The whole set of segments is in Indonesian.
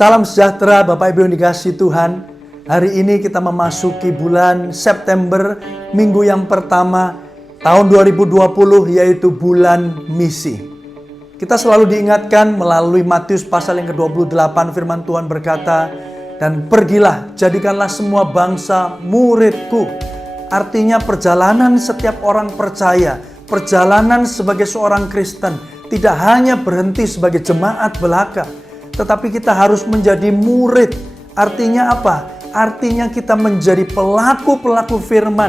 Salam sejahtera Bapak Ibu yang dikasihi Tuhan. Hari ini kita memasuki bulan September, minggu yang pertama tahun 2020, yaitu bulan misi. Kita selalu diingatkan melalui Matius pasal yang ke-28, firman Tuhan berkata, "Dan pergilah, jadikanlah semua bangsa muridku." Artinya perjalanan setiap orang percaya, perjalanan sebagai seorang Kristen, tidak hanya berhenti sebagai jemaat belaka, tetapi kita harus menjadi murid. Artinya apa? Artinya kita menjadi pelaku-pelaku firman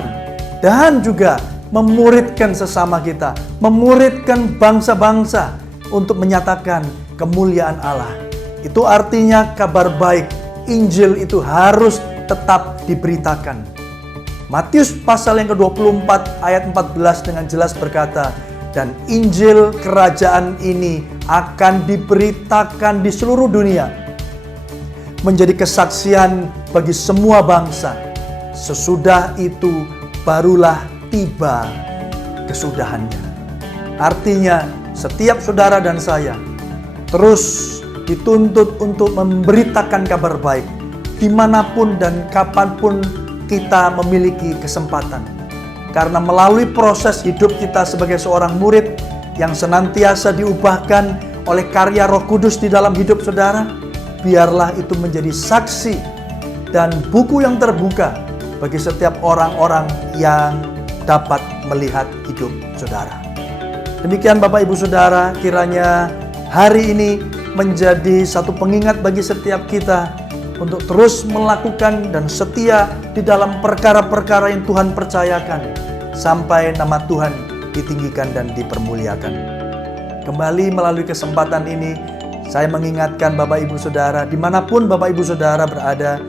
dan juga memuridkan sesama kita, memuridkan bangsa-bangsa untuk menyatakan kemuliaan Allah. Itu artinya kabar baik, Injil itu harus tetap diberitakan. Matius pasal yang ke-24 ayat 14 dengan jelas berkata, "Dan Injil kerajaan ini akan diberitakan di seluruh dunia, menjadi kesaksian bagi semua bangsa. Sesudah itu barulah tiba kesudahannya." Artinya setiap saudara dan saya terus dituntut untuk memberitakan kabar baik dimanapun dan kapanpun kita memiliki kesempatan. Karena melalui proses hidup kita sebagai seorang murid yang senantiasa diubahkan oleh karya Roh Kudus di dalam hidup saudara, biarlah itu menjadi saksi dan buku yang terbuka bagi setiap orang-orang yang dapat melihat hidup saudara. Demikian Bapak Ibu Saudara, kiranya hari ini menjadi satu pengingat bagi setiap kita untuk terus melakukan dan setia di dalam perkara-perkara yang Tuhan percayakan, sampai nama Tuhan ditinggikan dan dipermuliakan. Kembali melalui kesempatan ini, saya mengingatkan Bapak Ibu Saudara, dimanapun Bapak Ibu Saudara berada,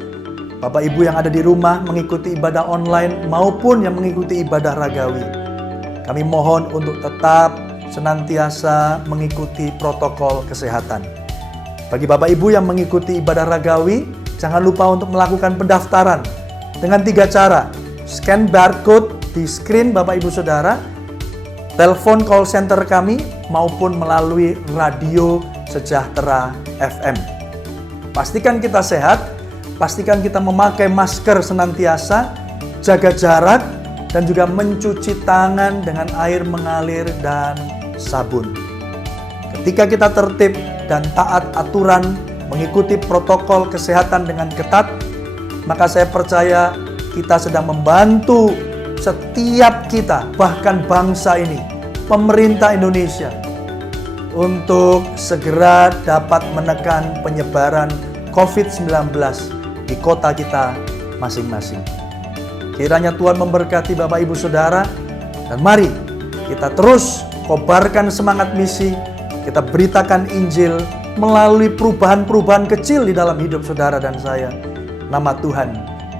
Bapak Ibu yang ada di rumah mengikuti ibadah online maupun yang mengikuti ibadah ragawi, kami mohon untuk tetap senantiasa mengikuti protokol kesehatan. Bagi Bapak Ibu yang mengikuti ibadah ragawi, jangan lupa untuk melakukan pendaftaran dengan 3 cara. Scan barcode di screen Bapak Ibu Saudara, telepon call center kami, maupun melalui radio Sejahtera FM. Pastikan kita sehat, pastikan kita memakai masker senantiasa, jaga jarak, dan juga mencuci tangan dengan air mengalir dan sabun. Ketika kita tertib dan taat aturan, mengikuti protokol kesehatan dengan ketat, maka saya percaya kita sedang membantu setiap kita, bahkan bangsa ini, pemerintah Indonesia, untuk segera dapat menekan penyebaran COVID-19 di kota kita masing-masing. Kiranya Tuhan memberkati Bapak Ibu Saudara, dan mari kita terus kobarkan semangat misi, kita beritakan Injil melalui perubahan-perubahan kecil di dalam hidup saudara dan saya. Nama Tuhan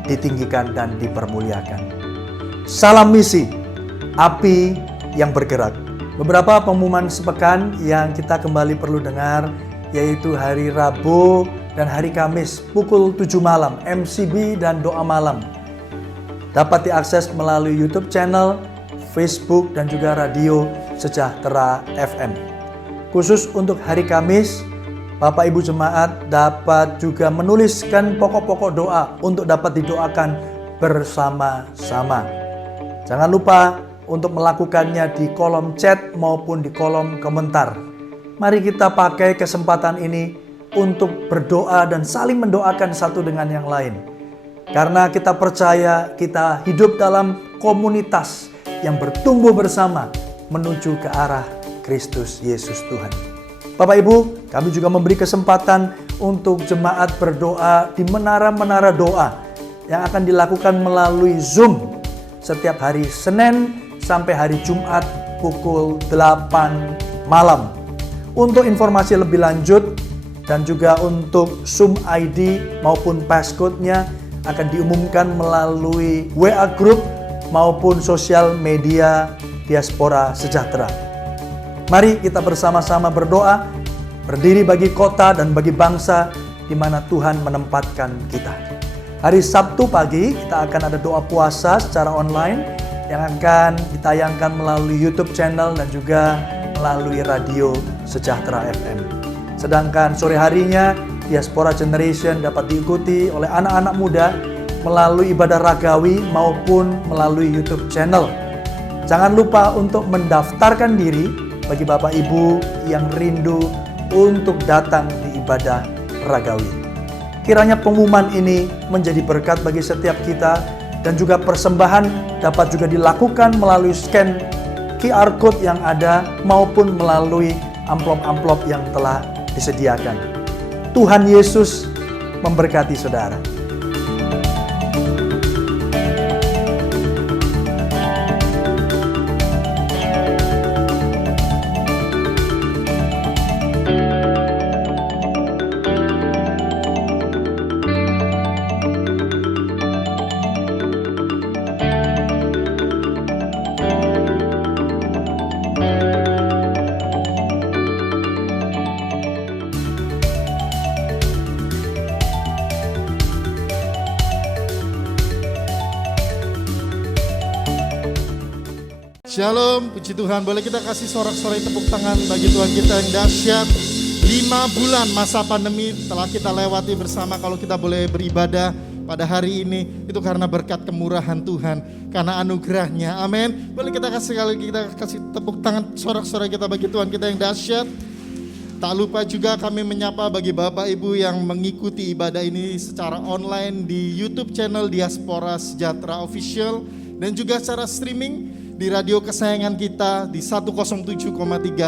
ditinggikan dan dipermuliakan. Salam misi, api yang bergerak. Beberapa pengumuman sepekan yang kita kembali perlu dengar, yaitu hari Rabu dan hari Kamis pukul 7 malam, MCB dan doa malam. Dapat diakses melalui YouTube channel, Facebook, dan juga radio Sejahtera FM. Khusus untuk hari Kamis, Bapak Ibu Jemaat dapat juga menuliskan pokok-pokok doa untuk dapat didoakan bersama-sama. Jangan lupa untuk melakukannya di kolom chat maupun di kolom komentar. Mari kita pakai kesempatan ini untuk berdoa dan saling mendoakan satu dengan yang lain. Karena kita percaya kita hidup dalam komunitas yang bertumbuh bersama menuju ke arah Kristus Yesus Tuhan. Bapak Ibu, kami juga memberi kesempatan untuk jemaat berdoa di menara-menara doa yang akan dilakukan melalui Zoom setiap hari Senin sampai hari Jumat pukul 8 malam. Untuk informasi lebih lanjut dan juga untuk Zoom ID maupun passcode-nya akan diumumkan melalui WA Group maupun sosial media Diaspora Sejahtera. Mari kita bersama-sama berdoa, berdiri bagi kota dan bagi bangsa di mana Tuhan menempatkan kita. Hari Sabtu pagi kita akan ada doa puasa secara online yang akan ditayangkan melalui YouTube channel dan juga melalui radio Sejahtera FM. Sedangkan sore harinya Diaspora Generation dapat diikuti oleh anak-anak muda melalui ibadah ragawi maupun melalui YouTube channel. Jangan lupa untuk mendaftarkan diri bagi Bapak Ibu yang rindu untuk datang di ibadah ragawi. Kiranya pengumuman ini menjadi berkat bagi setiap kita, dan juga persembahan dapat juga dilakukan melalui scan QR Code yang ada maupun melalui amplop-amplop yang telah disediakan. Tuhan Yesus memberkati saudara. Shalom, puji Tuhan. Boleh kita kasih sorak-sorai tepuk tangan bagi Tuhan kita yang dahsyat. 5 bulan masa pandemi telah kita lewati bersama. Kalau kita boleh beribadah pada hari ini, itu karena berkat kemurahan Tuhan, karena anugerahnya. Amin. Boleh kita kasih tepuk tangan sorak-sorai kita bagi Tuhan kita yang dahsyat. Tak lupa juga kami menyapa bagi Bapak Ibu yang mengikuti ibadah ini secara online di YouTube channel Diaspora Sejahtera Official, dan juga secara streaming di radio kesayangan kita di 107,3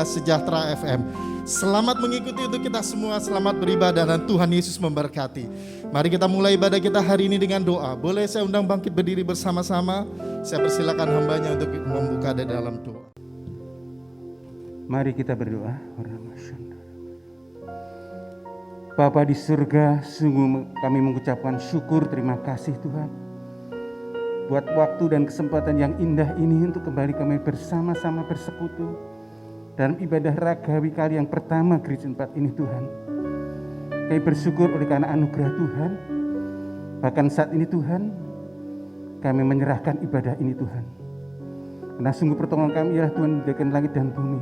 Sejahtera FM. Selamat mengikuti untuk kita semua, selamat beribadah dan Tuhan Yesus memberkati. Mari kita mulai ibadah kita hari ini dengan doa. Boleh saya undang bangkit berdiri bersama-sama. Saya persilakan hambanya untuk membuka di dalam doa. Mari kita berdoa. Bapa di surga, sungguh kami mengucapkan syukur, terima kasih Tuhan, buat waktu dan kesempatan yang indah ini untuk kembali kami bersama-sama bersekutu dalam ibadah ragawi kali yang pertama Gereja 4 ini Tuhan. Kami bersyukur oleh karena anugerah Tuhan. Bahkan saat ini Tuhan, kami menyerahkan ibadah ini Tuhan. Karena sungguh pertolongan kami ialah Tuhan menjadikan langit dan bumi.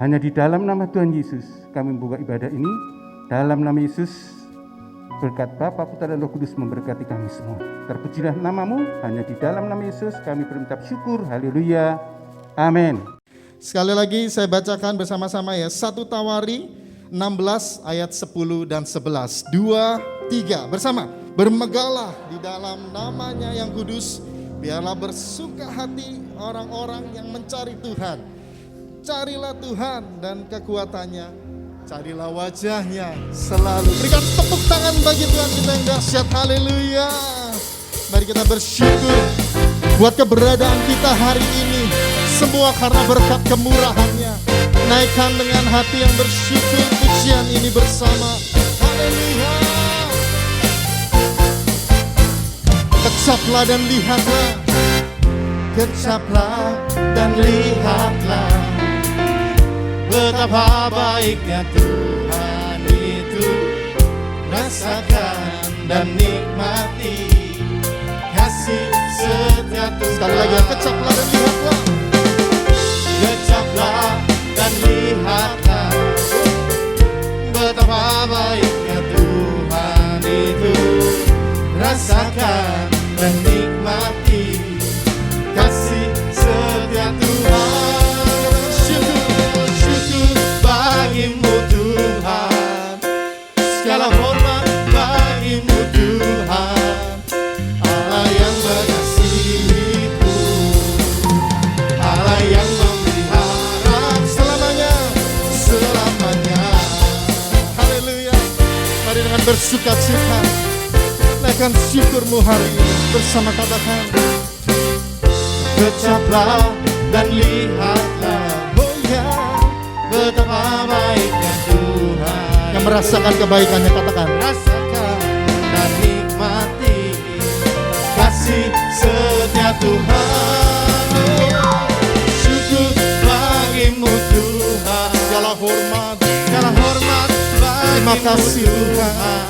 Hanya di dalam nama Tuhan Yesus kami membuka ibadah ini. Dalam nama Yesus, berkat Bapa, Putra dan Roh Kudus memberkati kami semua. Terpujilah namamu, hanya di dalam nama Yesus kami berucap syukur. Haleluya. Amin. Sekali lagi saya bacakan bersama-sama ya. 1 Tawari 16 ayat 10 dan 11. 2, 3 bersama. Bermegahlah di dalam namanya yang kudus. Biarlah bersuka hati orang-orang yang mencari Tuhan. Carilah Tuhan dan kekuatannya. Carilah wajahnya selalu. Berikan tepuk tangan bagi Tuhan kita yang dahsyat. Haleluya. Mari kita bersyukur buat keberadaan kita hari ini. Semua karena berkat kemurahannya. Naikkan dengan hati yang bersyukur pujian ini bersama. Haleluya. Kecaplah dan lihatlah. Kecaplah dan lihatlah. Betapa baiknya Tuhan itu. Rasakan dan nikmati kasih setia Tuhan. Sekali lagi, kecaplah dan lihatlah. Kecaplah dan lihatlah. Betapa baiknya Tuhan itu. Rasakan dan nikmati kasih setia Tuhan. Bagimu Tuhan, segala hormat bagimu Tuhan, Allah yang mengasihiku, Allah yang memelihara selamanya, selamanya. Haleluya. Mari dengan bersuka-cita naikkan syukurmu hari ini bersama, katakan kecaplah dan lihatlah. Oh ya, betapa baiknya Tuhan. Yang merasakan kebaikannya katakan, rasakan dan nikmati kasih setia Tuhan. Syukur bagimu Tuhan. Segala hormat bagimu. Terima kasih Tuhan,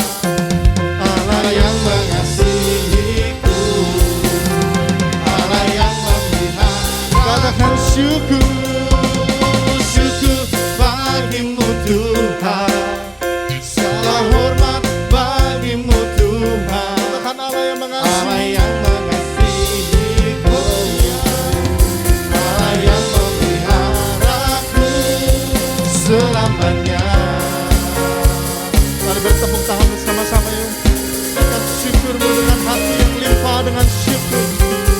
Allah yang mengasihiku, Allah yang memelihara. Katakan syukur bagimu Tuhan, segala hormat selamanya. Mari bertepuk tangan bersama-sama yuk. Dengan syukurmu, dengan hati yang limpah dengan syukur.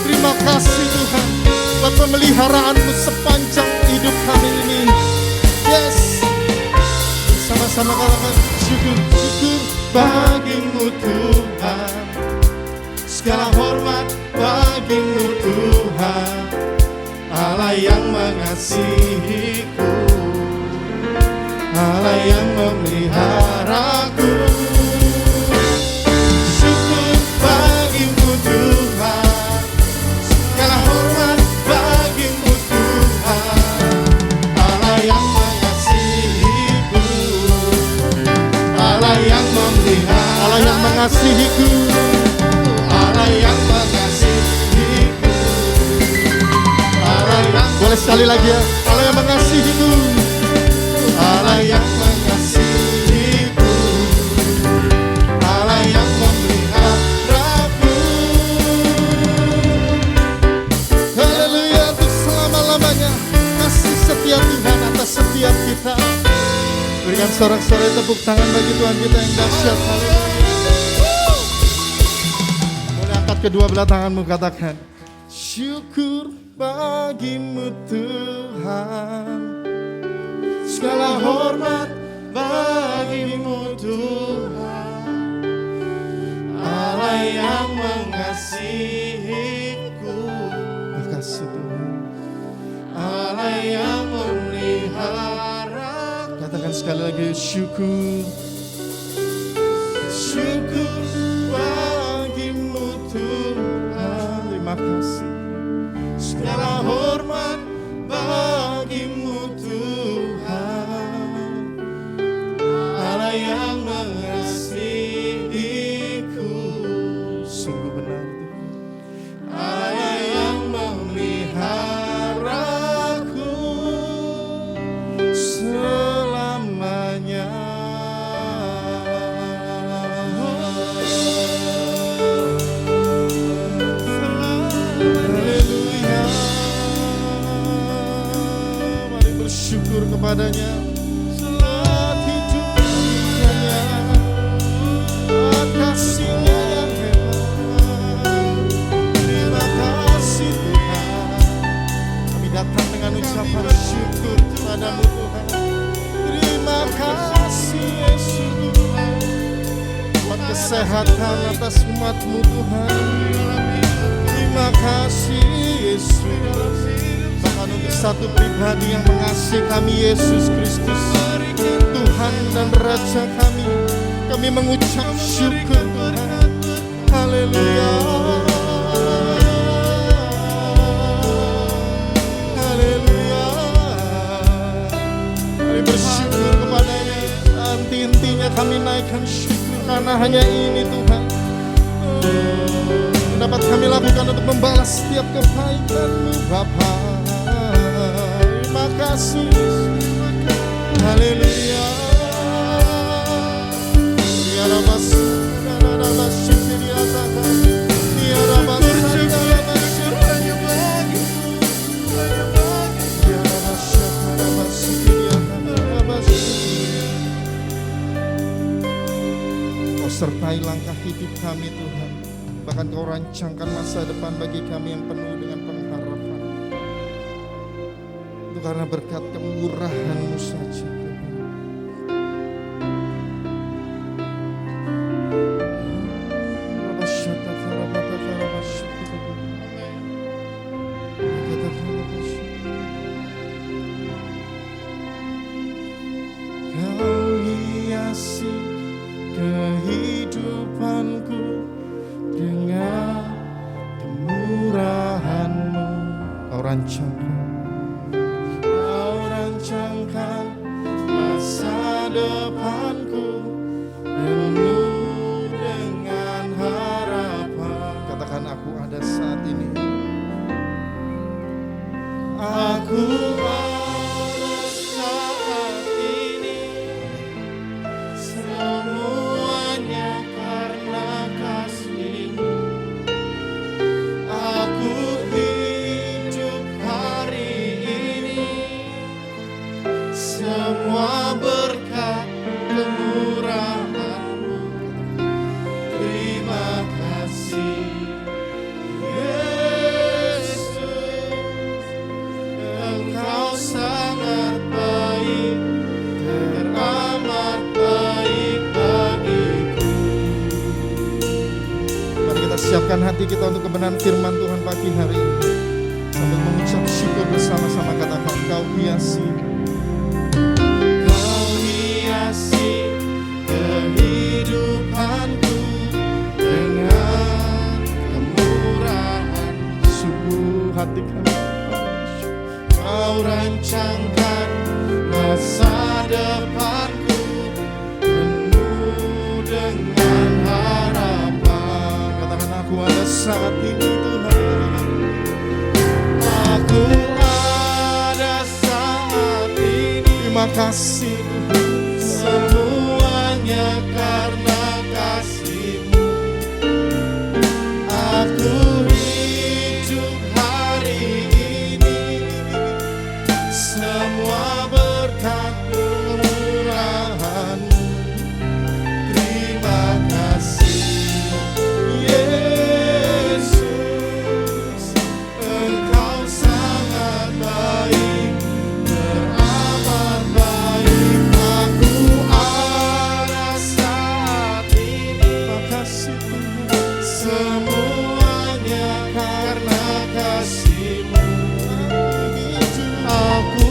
Terima kasih Tuhan buat pemeliharaanmu sepanjang hidup kami ini. Yes, sama-sama katakan syukur, syukur bagimu Tuhan. Segala hormat bagimu Tuhan, Allah yang mengasihiku, Allah yang memeliharaku. Syukur bagimu Tuhan, segala hormat bagimu Tuhan, Allah yang mengasihiku, Allah yang memelihara, Allah yang mengasihiku, Allah yang mengasihiku, Allah yang, boleh sekali lagi ya, Allah yang mengasihiku, Allah yang mengasihiku, Allah yang memeliharaku. Haleluya, untuk selama-lamanya kasih setia Tuhan atas setiap kita. Berikan sorak-sorai tepuk tangan bagi Tuhan kita yang dahsyat. Haleluya. Boleh angkat kedua belah tanganmu, katakan syukur bagimu Tuhan, segala hormat bagimu Tuhan, Allah yang mengasihiku. Makasih Tuhan, Allah yang memelihara. Katakan sekali lagi syukur, syukur bagimu Tuhan. Terima kasih. Segala hormat bagimu Tuhan, Allah yang mengasihiku. Sungguh benar Tuhan, Allah yang memeliharaku selamanya. Haleluya. Mari bersyukur kepadanya. Selamat hidup hanya kasih-Nya yang hebat. Terima kasih Tuhan. Kami datang dengan ucapan syukur kepadamu Tuhan. Terima kasih Yesus buat kesehatan atas umat-Mu Tuhan. Terima kasih Yesus, bahkan untuk satu pribadi yang mengasihi kami, Yesus Kristus Tuhan dan Raja kami. Kami mengucap syukur Tuhan. Haleluya, haleluya. Kami bersyukur kepadanya. Intinya kami naikkan syukur karena hanya ini Tuhan dapat kami lakukan untuk membalas setiap kebaikan-Mu Bapa. Terima kasih. Haleluya. Ya Rabbas, ya Rabbas, syukur ya Tuhan. Ya Rabbas, ya Rabbas, hanya bagimu, hanya bagimu. Ya Rabbas, ya Rabbas, syukur ya Rabbas. Kau sertai langkah hidup kami Tuhan. Bahkan Kau rancangkan masa depan bagi kami yang penuh dengan pengharapan. Itu karena berkat kemurahan-Mu saja. Kau hiasi kehidupanku dengan kemurahan-Mu. Kau rancangkan masa depanku penuh dengan harapan. Katakan aku ada saat ini. Aku ada saat ini. Semuanya karena kasih-Mu. Aku hidup hari ini. Semua siapkan hati kita untuk kebenaran firman Tuhan pagi hari ini. Sambil mengucap syukur bersama-sama, katakan Kau hiasi. Kau hiasi kehidupanku dengan kemurahan. Sungguh hati kami, Kau rancangkan masa depanku penuh dengan harapan. Katakan aku ada saat ini Tuhan. Aku ada saat ini. Terima kasih semuanya karena kasih-Mu. Aku hidup hari ini semua berkat kemurahan-Mu. Terima kasih Yesus, Engkau sangat baik, teramat baik. Aku ada saat ini. Terima kasih Tuhan, semuanya karena kasih-Mu. Aku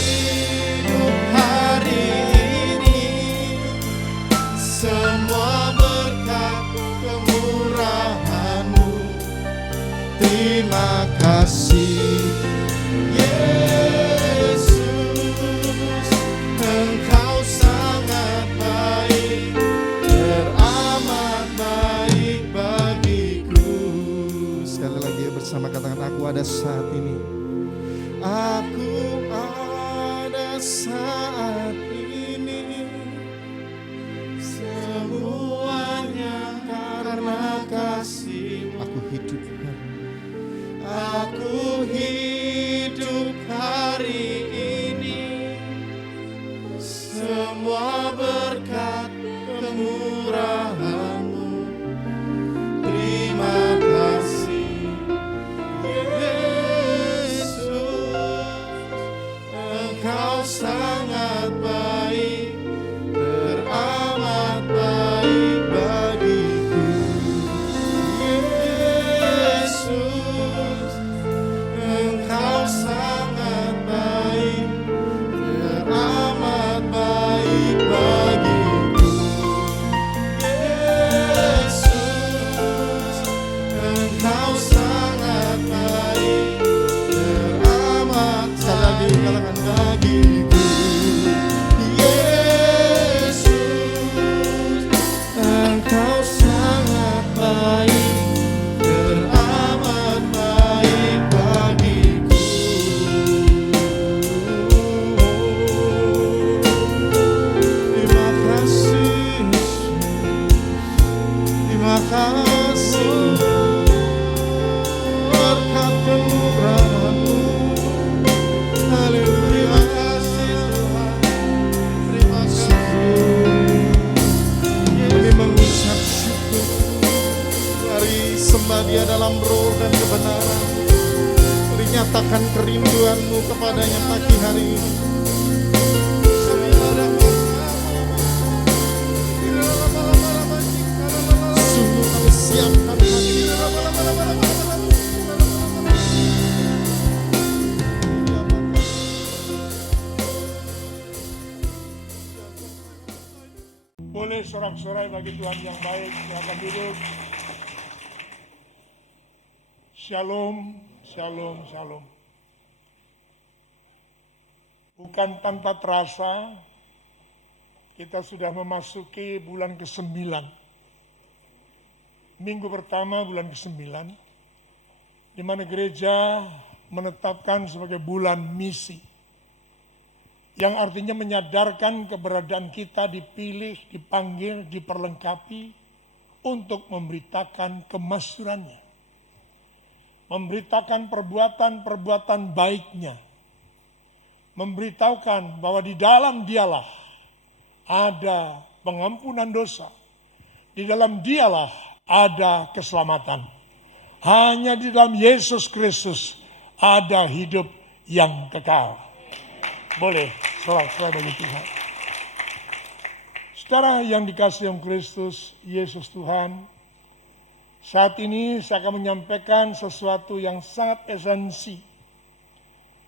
hidup hari ini semua berkat kemurahan-Mu. Terima kasih Yesus, Engkau sangat baik, teramat baik bagiku. Sekali lagi bersama, katakan aku ada saat ini. Aku ada saat ini semuanya karena kasih-Mu. Aku hidup hari ini semua berkat kemurahan-Mu. Terima kasih Yesus, Engkau sangat baik, teramat baik bagiku. Yesus, Engkau sangat baik, teramat baik bagiku. Yesus, Engkau sangat baik, teramat. Sekali lagi katakan bagiku. Yesus, Engkau sangat baik, teramat baik bagiku. Terima kasih Yesus, terima kasih berkat kemurahan-Mu. Haleluya. Terima kasih Tuhan, terima kasih. Kami mengucap syukur, mari sembah Dia dalam roh dan kebenaran. Mari nyatakan kerinduan-Mu kepadanya pagi hari ini. Sungguh kami siapkan hati. Boleh sorak-sorai bagi Tuhan yang baik, silakan duduk. Shalom, shalom, shalom. Bukan tanpa terasa, kita sudah memasuki bulan ke-9. Minggu pertama bulan ke-9, di mana gereja menetapkan sebagai bulan misi. Yang artinya menyadarkan keberadaan kita dipilih, dipanggil, diperlengkapi untuk memberitakan kemasyurannya. Memberitakan perbuatan-perbuatan baiknya. Memberitahukan bahwa di dalam Dialah ada pengampunan dosa. Di dalam Dialah ada keselamatan. Hanya di dalam Yesus Kristus ada hidup yang kekal. Boleh sorak-sorai bagi Tuhan. Saudara yang dikasihi oleh Kristus, Yesus Tuhan, Saat ini saya akan menyampaikan sesuatu yang sangat esensi.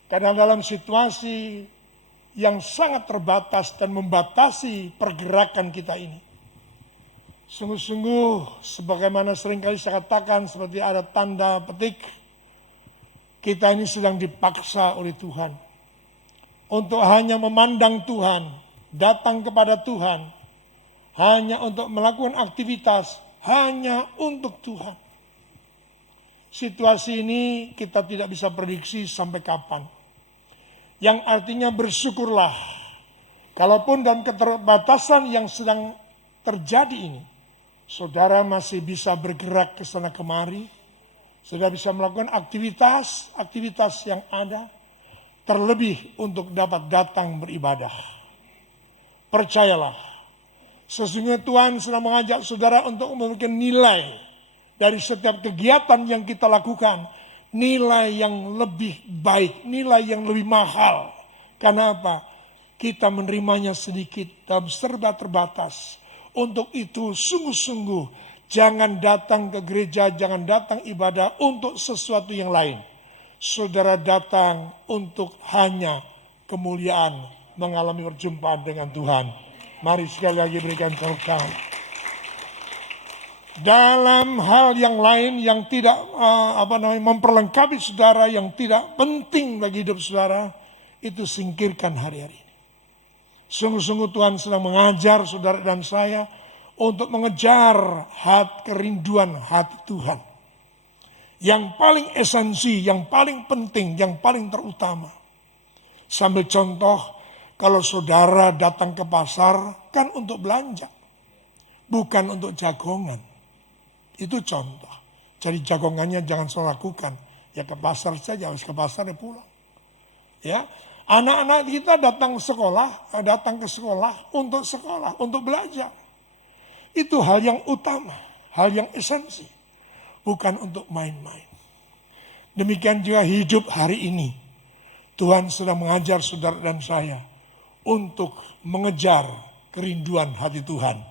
Karena dalam situasi yang sangat terbatas dan membatasi pergerakan kita ini. Sungguh-sungguh sebagaimana seringkali saya katakan seperti ada tanda petik, kita ini sedang dipaksa oleh Tuhan. Untuk hanya memandang Tuhan, datang kepada Tuhan, hanya untuk melakukan aktivitas, hanya untuk Tuhan. Situasi ini kita tidak bisa prediksi sampai kapan. Yang artinya bersyukurlah, kalaupun dalam keterbatasan yang sedang terjadi ini, saudara masih bisa bergerak ke sana kemari, saudara bisa melakukan aktivitas yang ada, terlebih untuk dapat datang beribadah. Percayalah, sesungguhnya Tuhan sedang mengajak saudara untuk memberikan nilai dari setiap kegiatan yang kita lakukan, nilai yang lebih baik, nilai yang lebih mahal. Karena apa? Kita menerimanya sedikit dan serba terbatas. Untuk itu sungguh-sungguh jangan datang ke gereja, jangan datang ibadah untuk sesuatu yang lain. Saudara datang untuk hanya kemuliaan, mengalami perjumpaan dengan Tuhan. Mari sekali lagi berikan tepuk tangan. Dalam hal yang lain yang tidak memperlengkapi saudara, yang tidak penting bagi hidup saudara, itu singkirkan hari-hari ini. Sungguh-sungguh Tuhan sedang mengajar saudara dan saya untuk mengejar kerinduan hati Tuhan. Yang paling esensi, yang paling penting, yang paling terutama. Sambil contoh, kalau saudara datang ke pasar kan untuk belanja, bukan untuk jagongan. Itu contoh. Jadi jagongannya jangan saudara lakukan. Ya ke pasar saja, harus ke pasar ya pulang. Ya, anak-anak kita datang ke sekolah, untuk belajar. Itu hal yang utama, hal yang esensi. Bukan untuk main-main. Demikian juga hidup hari ini. Tuhan sedang mengajar saudara dan saya untuk mengejar kerinduan hati Tuhan.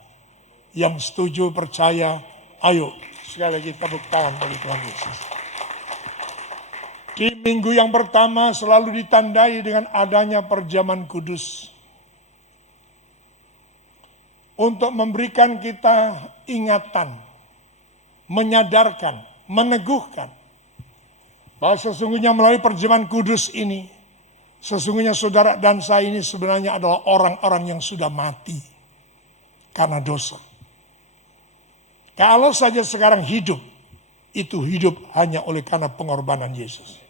Yang setuju, percaya, ayo sekali lagi tepuk tangan bagi Tuhan Yesus. Di minggu yang pertama selalu ditandai dengan adanya perjamuan kudus. Untuk memberikan kita ingatan, menyadarkan, meneguhkan. Bahwa sesungguhnya melalui perjamuan kudus ini, sesungguhnya saudara dan saya ini sebenarnya adalah orang-orang yang sudah mati karena dosa. Kalau saja sekarang hidup, itu hidup hanya oleh karena pengorbanan Yesus.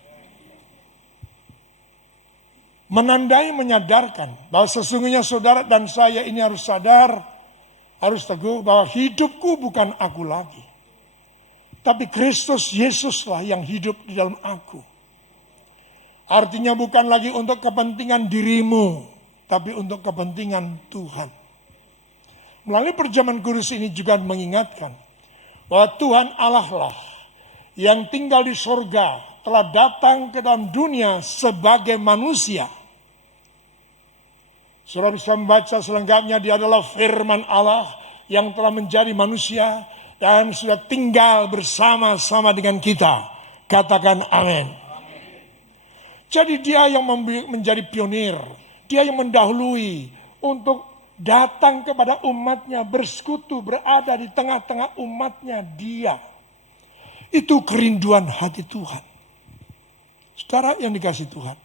Menandai, menyadarkan bahwa sesungguhnya saudara dan saya ini harus sadar, harus teguh bahwa hidupku bukan aku lagi. Tapi Kristus Yesuslah yang hidup di dalam aku. Artinya bukan lagi untuk kepentingan dirimu, tapi untuk kepentingan Tuhan. Melalui perjamuan kudus ini juga mengingatkan bahwa Tuhan Allah lah yang tinggal di sorga telah datang ke dalam dunia sebagai manusia. Saudara bisa membaca selengkapnya, dia adalah firman Allah yang telah menjadi manusia dan sudah tinggal bersama-sama dengan kita. Katakan amin. Jadi dia yang menjadi pionir, dia yang mendahului untuk datang kepada umatnya, bersekutu, berada di tengah-tengah umatnya dia. Itu kerinduan hati Tuhan. Saudara yang dikasih Tuhan.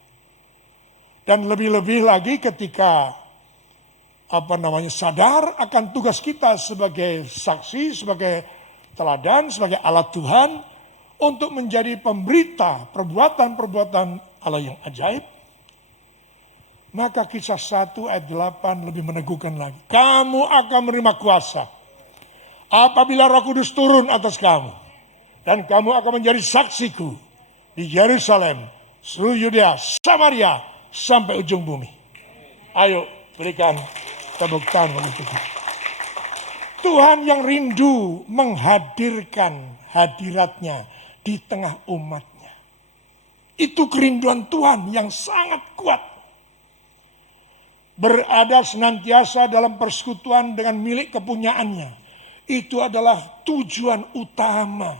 Dan lebih-lebih lagi ketika sadar akan tugas kita sebagai saksi, sebagai teladan, sebagai alat Tuhan untuk menjadi pemberita perbuatan-perbuatan Allah yang ajaib. Maka Kisah 1 ayat 8 lebih meneguhkan lagi. Kamu akan menerima kuasa apabila Roh Kudus turun atas kamu. Dan kamu akan menjadi saksiku di Yerusalem, seluruh Yudea, Samaria, sampai ujung bumi. Ayo berikan tepuk tangan bagi Tuhan. Tuhan yang rindu menghadirkan hadiratnya di tengah umatnya. Itu kerinduan Tuhan yang sangat kuat. Berada senantiasa dalam persekutuan dengan milik kepunyaannya. Itu adalah tujuan utama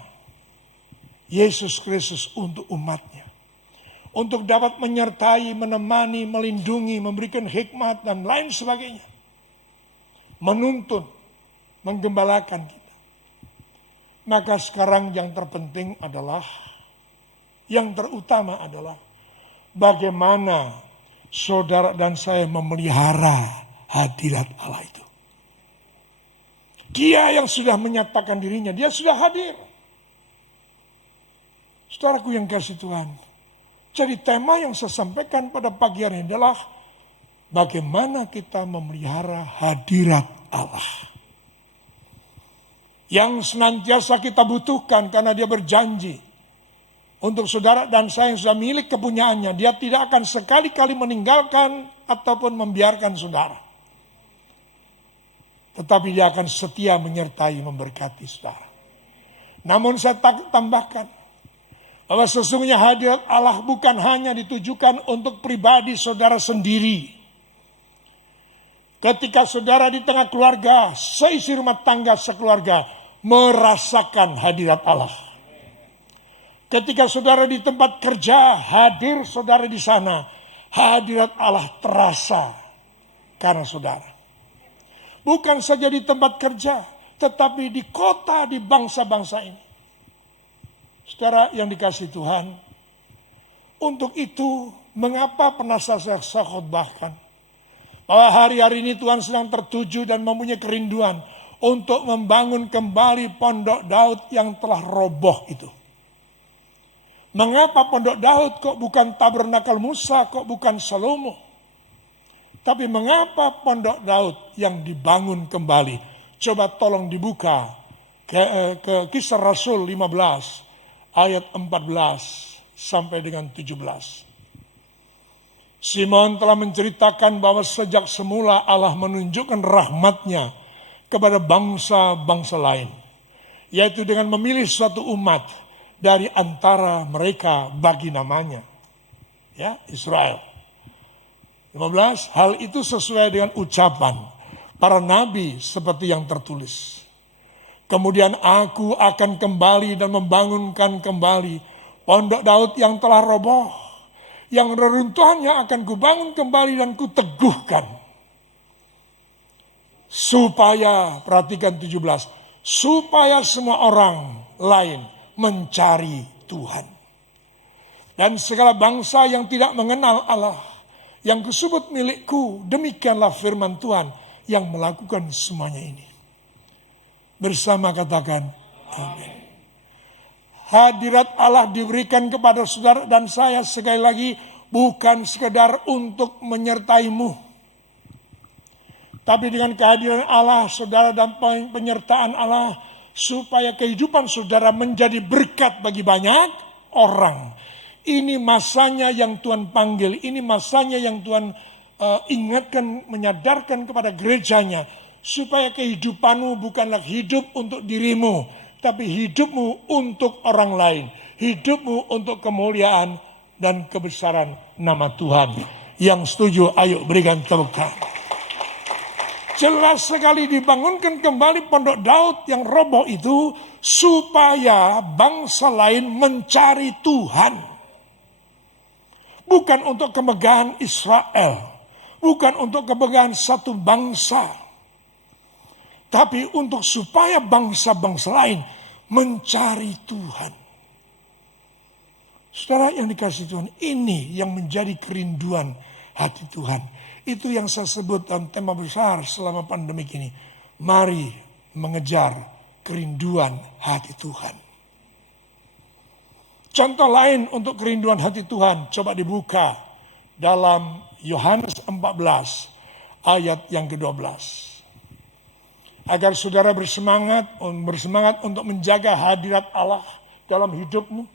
Yesus Kristus untuk umatnya. Untuk dapat menyertai, menemani, melindungi, memberikan hikmat dan lain sebagainya. Menuntun, menggembalakan kita. Maka sekarang yang terpenting adalah, yang terutama adalah bagaimana saudara dan saya memelihara hadirat Allah itu. Dia yang sudah menyatakan dirinya, dia sudah hadir. Saudaraku yang kasih Tuhan, jadi tema yang saya sampaikan pada pagi hari ini adalah bagaimana kita memelihara hadirat Allah. Yang senantiasa kita butuhkan karena dia berjanji untuk saudara dan saya yang sudah milik kepunyaannya. Dia tidak akan sekali-kali meninggalkan ataupun membiarkan saudara. Tetapi dia akan setia menyertai memberkati saudara. Namun saya tambahkan bahwa sesungguhnya hadirat Allah bukan hanya ditujukan untuk pribadi saudara sendiri. Ketika saudara di tengah keluarga, seisi rumah tangga sekeluarga merasakan hadirat Allah. Ketika saudara di tempat kerja, hadir saudara di sana, hadirat Allah terasa karena saudara. Bukan saja di tempat kerja, tetapi di kota, di bangsa-bangsa ini. Saudara yang dikasihi Tuhan, untuk itu mengapa pernah saya khotbahkan bahwa hari-hari ini Tuhan sedang tertuju dan mempunyai kerinduan untuk membangun kembali pondok Daud yang telah roboh itu. Mengapa pondok Daud kok bukan tabernakel Musa, kok bukan Salomo? Tapi mengapa pondok Daud yang dibangun kembali? Coba tolong dibuka ke Kisah Rasul 15 ayat 14 sampai dengan 17. Simon telah menceritakan bahwa sejak semula Allah menunjukkan rahmat-Nya kepada bangsa-bangsa lain. Yaitu dengan memilih suatu umat dari antara mereka bagi namanya. Ya, Israel. 15, hal itu sesuai dengan ucapan para nabi seperti yang tertulis. Kemudian aku akan kembali dan membangunkan kembali pondok Daud yang telah roboh. Yang reruntuhannya akan kubangun kembali dan kuteguhkan. Supaya, perhatikan 17, supaya semua orang lain mencari Tuhan. Dan segala bangsa yang tidak mengenal Allah, yang kusebut milikku, demikianlah firman Tuhan yang melakukan semuanya ini. Bersama katakan, amin. Hadirat Allah diberikan kepada saudara dan saya sekali lagi bukan sekedar untuk menyertaimu. Tapi dengan kehadiran Allah, saudara dan penyertaan Allah, supaya kehidupan saudara menjadi berkat bagi banyak orang. Ini masanya yang Tuhan panggil, ini masanya yang Tuhan ingatkan, menyadarkan kepada gerejanya. Supaya kehidupanmu bukanlah hidup untuk dirimu, tapi hidupmu untuk orang lain. Hidupmu untuk kemuliaan dan kebesaran nama Tuhan. Yang setuju, ayo berikan tepuk tangan. Jelas sekali dibangunkan kembali pondok Daud yang roboh itu supaya bangsa lain mencari Tuhan. Bukan untuk kemegahan Israel, bukan untuk kemegahan satu bangsa, tapi untuk supaya bangsa-bangsa lain mencari Tuhan. Saudara yang dikasihi Tuhan, ini yang menjadi kerinduan hati Tuhan. Itu yang saya sebut dalam tema besar selama pandemi ini. Mari mengejar kerinduan hati Tuhan. Contoh lain untuk kerinduan hati Tuhan, coba dibuka dalam Yohanes 14 ayat yang ke-12. Agar saudara bersemangat untuk menjaga hadirat Allah dalam hidupmu.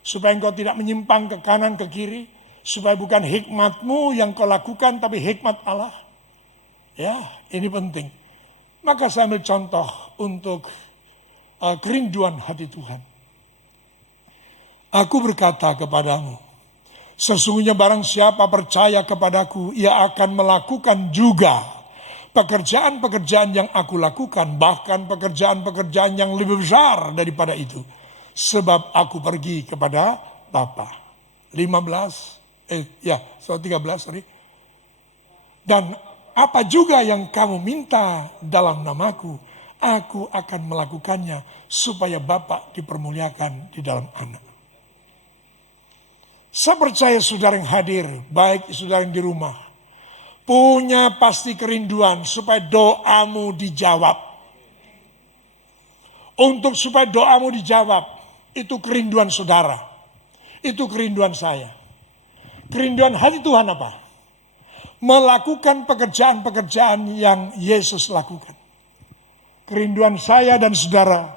Supaya engkau tidak menyimpang ke kanan ke kiri. Supaya bukan hikmatmu yang kau lakukan tapi hikmat Allah. Ya, ini penting. Maka saya ambil contoh untuk kerinduan hati Tuhan. Aku berkata kepadamu, sesungguhnya barang siapa percaya kepadaku, ia akan melakukan juga pekerjaan-pekerjaan yang aku lakukan, bahkan pekerjaan-pekerjaan yang lebih besar daripada itu. Sebab aku pergi kepada Bapa. 13, sorry. Dan apa juga yang kamu minta dalam namaku, aku akan melakukannya supaya Bapa dipermuliakan di dalam Anak. Saya percaya saudara yang hadir, baik saudara yang di rumah, punya pasti kerinduan supaya doamu dijawab. Untuk supaya doamu dijawab, itu kerinduan saudara. Itu kerinduan saya. Kerinduan hati Tuhan apa? Melakukan pekerjaan-pekerjaan yang Yesus lakukan. Kerinduan saya dan saudara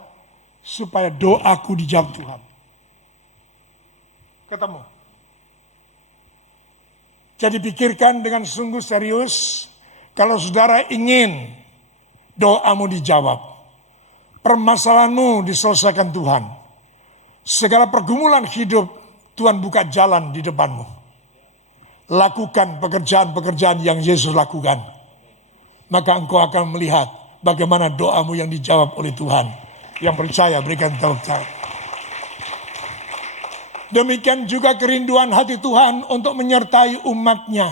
supaya doaku dijawab Tuhan. Ketemu. Jadi pikirkan dengan sungguh serius, kalau saudara ingin doamu dijawab, permasalahanmu diselesaikan Tuhan, segala pergumulan hidup Tuhan buka jalan di depanmu. Lakukan pekerjaan-pekerjaan yang Yesus lakukan, maka engkau akan melihat bagaimana doamu yang dijawab oleh Tuhan. Yang percaya berikan tepuk tangan. Demikian juga kerinduan hati Tuhan untuk menyertai umatnya.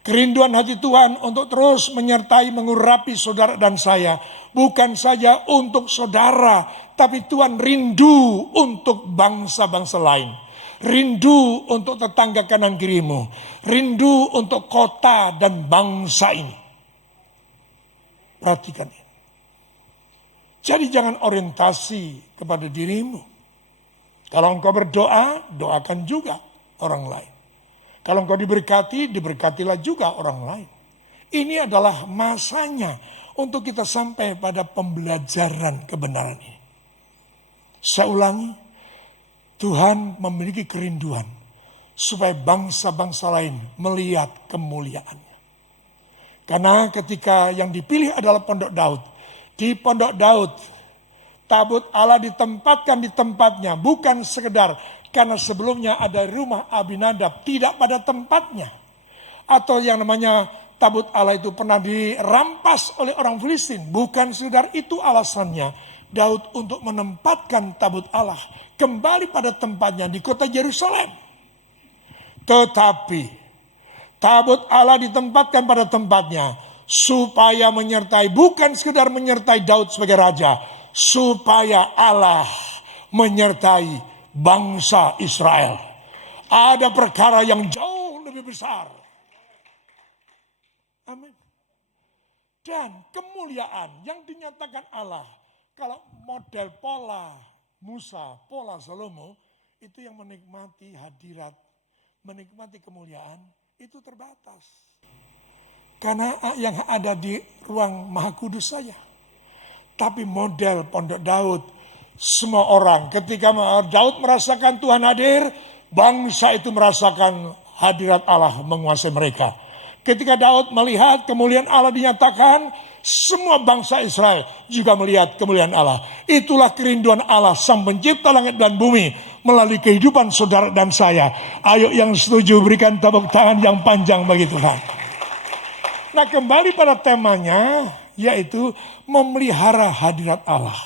Kerinduan hati Tuhan untuk terus menyertai, mengurapi saudara dan saya. Bukan saja untuk saudara, tapi Tuhan rindu untuk bangsa-bangsa lain. Rindu untuk tetangga kanan kirimu. Rindu untuk kota dan bangsa ini. Perhatikan ini. Jadi jangan orientasi kepada dirimu. Kalau engkau berdoa, doakan juga orang lain. Kalau engkau diberkati, diberkatilah juga orang lain. Ini adalah masanya untuk kita sampai pada pembelajaran kebenaran ini. Saya ulangi, Tuhan memiliki kerinduan supaya bangsa-bangsa lain melihat kemuliaannya. Karena ketika yang dipilih adalah Pondok Daud, di Pondok Daud, tabut Allah ditempatkan di tempatnya, bukan sekedar karena sebelumnya ada rumah Abinadab tidak pada tempatnya. Atau yang namanya tabut Allah itu pernah dirampas oleh orang Filistin. Bukan sekedar itu alasannya Daud untuk menempatkan tabut Allah kembali pada tempatnya di kota Yerusalem. Tetapi tabut Allah ditempatkan pada tempatnya supaya menyertai, bukan sekedar menyertai Daud sebagai raja, supaya Allah menyertai bangsa Israel. Ada perkara yang jauh lebih besar. Amin. Dan kemuliaan yang dinyatakan Allah, kalau model pola Musa, pola Salomo, itu yang menikmati hadirat, menikmati kemuliaan, itu terbatas. Karena yang ada di ruang Maha Kudus saja. Tapi model Pondok Daud, semua orang ketika Daud merasakan Tuhan hadir, bangsa itu merasakan hadirat Allah menguasai mereka. Ketika Daud melihat kemuliaan Allah dinyatakan, semua bangsa Israel juga melihat kemuliaan Allah. Itulah kerinduan Allah, Sang Pencipta langit dan bumi, melalui kehidupan saudara dan saya. Ayo yang setuju berikan tepuk tangan yang panjang bagi Tuhan. Nah, kembali pada temanya, yaitu memelihara hadirat Allah.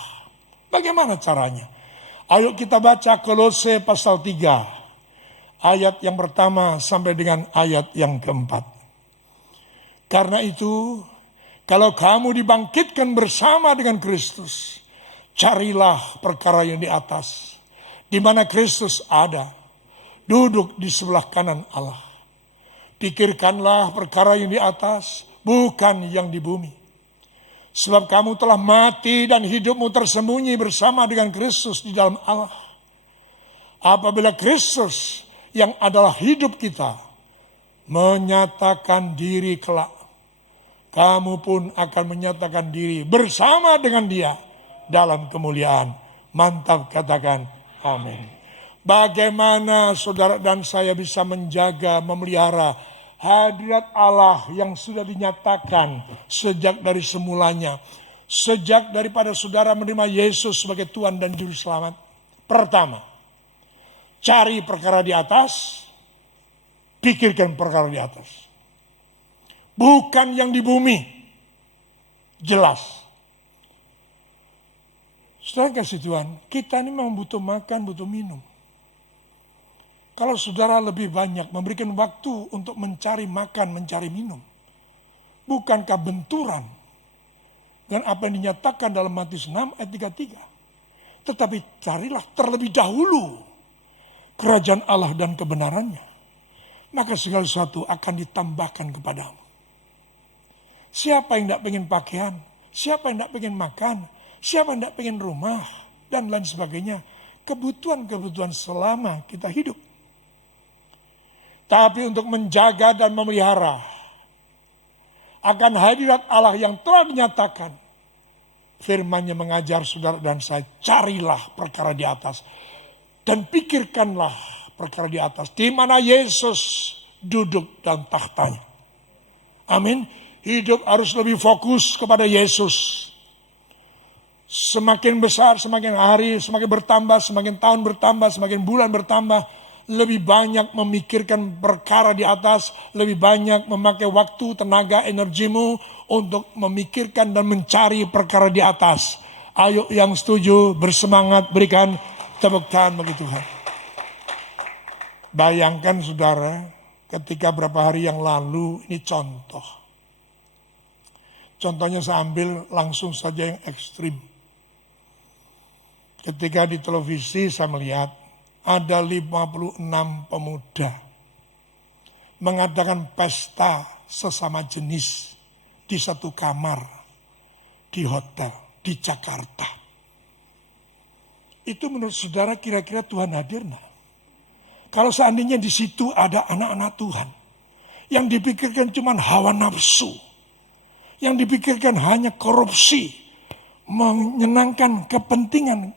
Bagaimana caranya? Ayo kita baca Kolose pasal 3. Ayat yang pertama sampai dengan ayat yang keempat. Karena itu, kalau kamu dibangkitkan bersama dengan Kristus, carilah perkara yang di atas, di mana Kristus ada, duduk di sebelah kanan Allah. Pikirkanlah perkara yang di atas, bukan yang di bumi. Sebab kamu telah mati dan hidupmu tersembunyi bersama dengan Kristus di dalam Allah. Apabila Kristus yang adalah hidup kita menyatakan diri kelak, kamu pun akan menyatakan diri bersama dengan Dia dalam kemuliaan. Mantap, katakan amin. Bagaimana saudara dan saya bisa menjaga, memelihara hadirat Allah yang sudah dinyatakan sejak dari semulanya. Sejak daripada saudara menerima Yesus sebagai Tuhan dan Juru Selamat. Pertama, cari perkara di atas, pikirkan perkara di atas. Bukan yang di bumi. jelas. Saudara kasih Tuhan, kita ini memang butuh makan, butuh minum. Kalau saudara lebih banyak memberikan waktu untuk mencari makan, mencari minum, bukankah benturan dengan apa yang dinyatakan dalam Matius 6 ayat 33? Tetapi carilah terlebih dahulu kerajaan Allah dan kebenarannya, maka segala sesuatu akan ditambahkan kepadamu. Siapa yang tidak pengen pakaian, siapa yang tidak pengen makan, siapa yang tidak pengen rumah, dan lain sebagainya. Kebutuhan-kebutuhan selama kita hidup. Tapi untuk menjaga dan memelihara akan hadirat Allah yang telah dinyatakan, firman-Nya mengajar saudara dan saya, carilah perkara di atas dan pikirkanlah perkara di atas, di mana Yesus duduk dalam tahtanya. Amin. Hidup harus lebih fokus kepada Yesus. Semakin besar, semakin hari, semakin bertambah, semakin tahun bertambah, semakin bulan bertambah, lebih banyak memikirkan perkara di atas, lebih banyak memakai waktu, tenaga, energimu untuk memikirkan dan mencari perkara di atas. Ayo yang setuju, bersemangat, berikan tepuk tangan bagi Tuhan. Bayangkan saudara, ketika beberapa hari yang lalu, ini contoh. Contohnya saya ambil langsung saja yang ekstrim. Ketika di televisi saya melihat ada 56 pemuda mengadakan pesta sesama jenis di satu kamar di hotel di Jakarta. Itu menurut saudara kira-kira Tuhan hadir enggak? Kalau seandainya di situ ada anak-anak Tuhan yang dipikirkan cuma hawa nafsu, yang dipikirkan hanya korupsi, menyenangkan kepentingan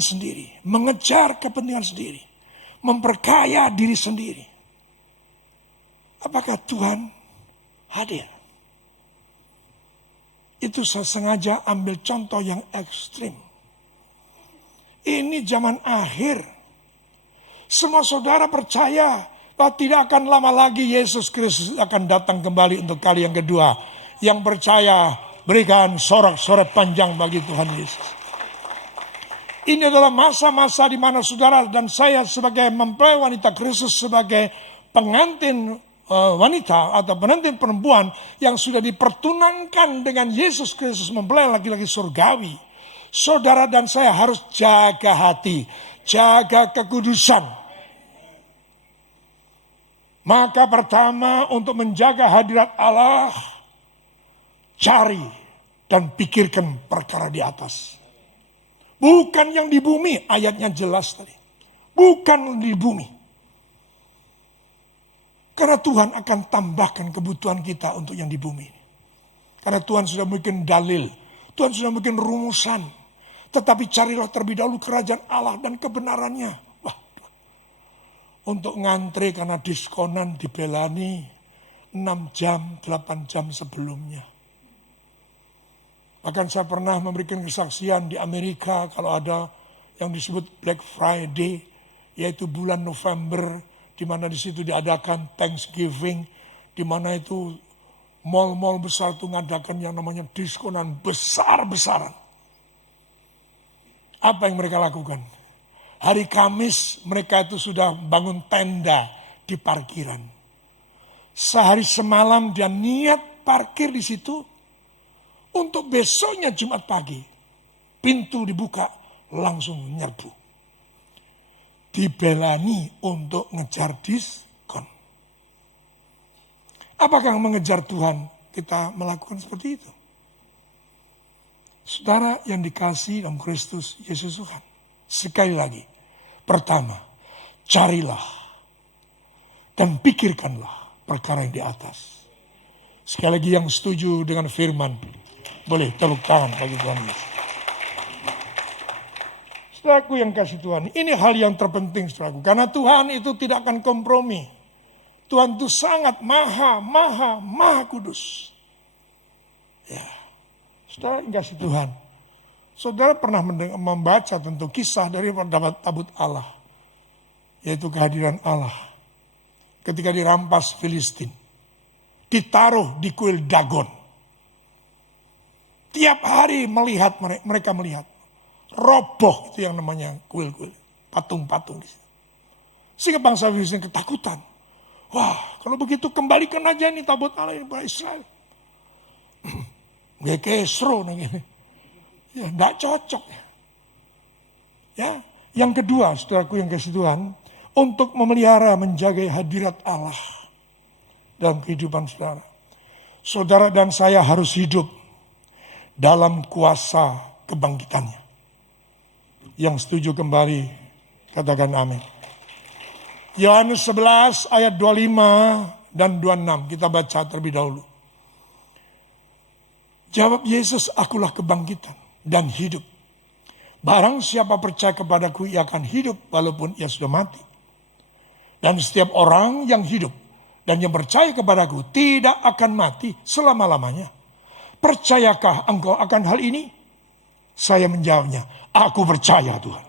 sendiri, mengejar kepentingan sendiri, memperkaya diri sendiri. Apakah Tuhan hadir? Itu saya sengaja ambil contoh yang ekstrim. Ini zaman akhir. Semua saudara percaya bahwa tidak akan lama lagi Yesus Kristus akan datang kembali untuk kali yang kedua. Yang percaya berikan sorak-sorai panjang bagi Tuhan Yesus. Ini adalah masa-masa di mana saudara dan saya sebagai mempelai wanita Kristus, sebagai pengantin wanita atau pengantin perempuan yang sudah dipertunangkan dengan Yesus Kristus, mempelai laki-laki surgawi. Saudara dan saya harus jaga hati, jaga kekudusan. Maka pertama untuk menjaga hadirat Allah, cari dan pikirkan perkara di atas. Bukan yang di bumi, ayatnya jelas tadi. Bukan di bumi. Karena Tuhan akan tambahkan kebutuhan kita untuk yang di bumi. Karena Tuhan sudah bikin dalil, Tuhan sudah bikin rumusan. Tetapi carilah terlebih dahulu kerajaan Allah dan kebenarannya. Untuk ngantri karena diskonan dibelani 6 jam, 8 jam sebelumnya. Bahkan saya pernah memberikan kesaksian di Amerika kalau ada yang disebut Black Friday, yaitu bulan November, di mana di situ diadakan Thanksgiving, di mana itu mal-mal besar itu ngadakan yang namanya diskonan besar-besaran. Apa yang mereka lakukan? Hari Kamis mereka itu sudah bangun tenda di parkiran. Sehari semalam dia niat parkir di situ. Untuk besoknya Jumat pagi. Pintu dibuka langsung nyerbu. Dibelani untuk ngejar diskon. Apakah mengejar Tuhan kita melakukan seperti itu? Saudara yang dikasihi dalam Kristus Yesus Tuhan. Sekali lagi. Pertama, carilah dan pikirkanlah perkara yang di atas. Sekali lagi yang setuju dengan firman, boleh tepuk tangan bagi Tuhan Yesus. Saudaraku yang kasih Tuhan, ini hal yang terpenting saudaraku. Karena Tuhan itu tidak akan kompromi. Tuhan itu sangat maha kudus. Ya, saudara yang kasih Tuhan. Saudara pernah membaca tentang kisah dari tabut Allah. Yaitu kehadiran Allah. Ketika dirampas Filistin. Ditaruh di kuil Dagon. Tiap hari melihat mereka melihat. Roboh itu yang namanya kuil-kuil. Patung-patung di situ. Sehingga bangsa Filistin ketakutan. Wah, kalau begitu kembalikan aja nih tabut Allah ini pada Israel. Gak kesro nih. Ya, gak cocok. Ya, yang kedua, saudaraku yang kasih Tuhan, untuk memelihara, menjaga hadirat Allah dalam kehidupan saudara. Saudara dan saya harus hidup dalam kuasa kebangkitannya. Yang setuju kembali, katakan amin. Yohanes 11 ayat 25 dan 26, kita baca terlebih dahulu. Jawab Yesus, akulah kebangkitan dan hidup. Barang siapa percaya kepadaku, ia akan hidup walaupun ia sudah mati. Dan setiap orang yang hidup dan yang percaya kepadaku tidak akan mati selama-lamanya. Percayakah engkau akan hal ini? Saya menjawabnya, aku percaya Tuhan.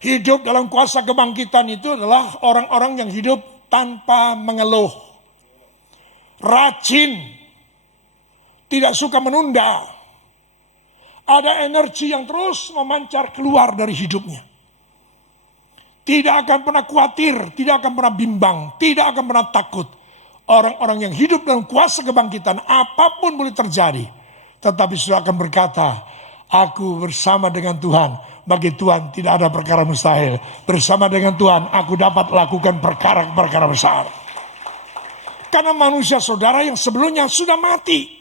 Hidup dalam kuasa kebangkitan itu adalah orang-orang yang hidup tanpa mengeluh. Rajin. Tidak suka menunda. Ada energi yang terus memancar keluar dari hidupnya. Tidak akan pernah khawatir, tidak akan pernah bimbang, tidak akan pernah takut. Orang-orang yang hidup dalam kuasa kebangkitan, apapun boleh terjadi. Tetapi sudah akan berkata, aku bersama dengan Tuhan. Bagi Tuhan tidak ada perkara mustahil. Bersama dengan Tuhan aku dapat lakukan perkara-perkara besar. Karena manusia saudara yang sebelumnya sudah mati.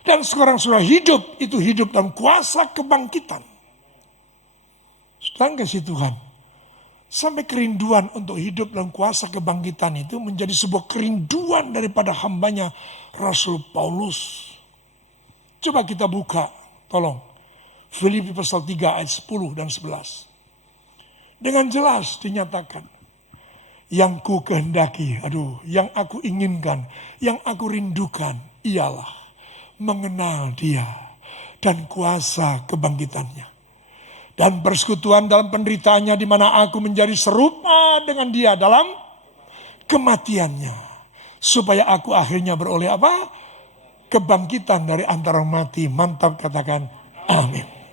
Dan sekarang sudah hidup. Itu hidup dalam kuasa kebangkitan. Sedang kasih Tuhan. Sampai kerinduan untuk hidup dalam kuasa kebangkitan itu menjadi sebuah kerinduan daripada hambanya Rasul Paulus. Coba kita buka, tolong. Filipi pasal 3 ayat 10 dan 11. Dengan jelas dinyatakan. Yang ku kehendaki, yang aku inginkan, yang aku rindukan ialah mengenal dia dan kuasa kebangkitannya. Dan persekutuan dalam penderitaannya di mana aku menjadi serupa dengan dia dalam kematiannya. Supaya aku akhirnya beroleh apa? Kebangkitan dari antara mati. Mantap, katakan amin.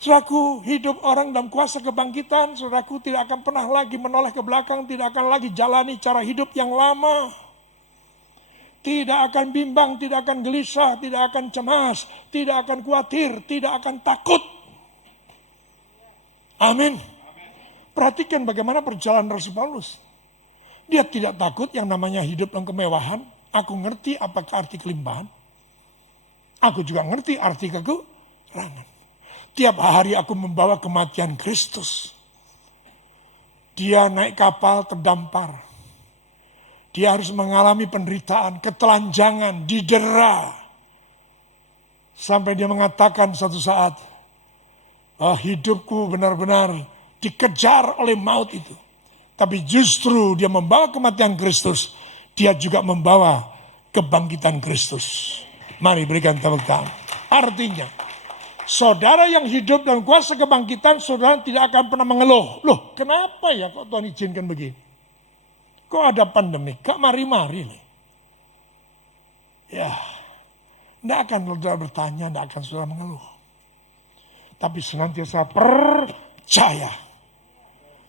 Saudaraku, hidup orang dalam kuasa kebangkitan, saudaraku tidak akan pernah lagi menoleh ke belakang, tidak akan lagi jalani cara hidup yang lama. Tidak akan bimbang, tidak akan gelisah, tidak akan cemas, tidak akan khawatir, tidak akan takut. Amin. Perhatikan bagaimana perjalanan Rasul Paulus. Dia tidak takut yang namanya hidup dalam kemewahan. Aku ngerti apakah arti kelimpahan. Aku juga ngerti arti kekurangan. Tiap hari aku membawa kematian Kristus. Dia naik kapal terdampar. Dia harus mengalami penderitaan, ketelanjangan, didera. Sampai dia mengatakan suatu saat, hidupku benar-benar dikejar oleh maut itu. Tapi justru dia membawa kematian Kristus. Dia juga membawa kebangkitan Kristus. Mari berikan tepuk tangan. Artinya, saudara yang hidup dalam kuasa kebangkitan, saudara tidak akan pernah mengeluh. Loh, kenapa ya kok Tuhan izinkan begini? Kok ada pandemi? Kok mari-mari nih? Ya, tidak akan saudara bertanya, tidak akan saudara mengeluh. Tapi senantiasa percaya.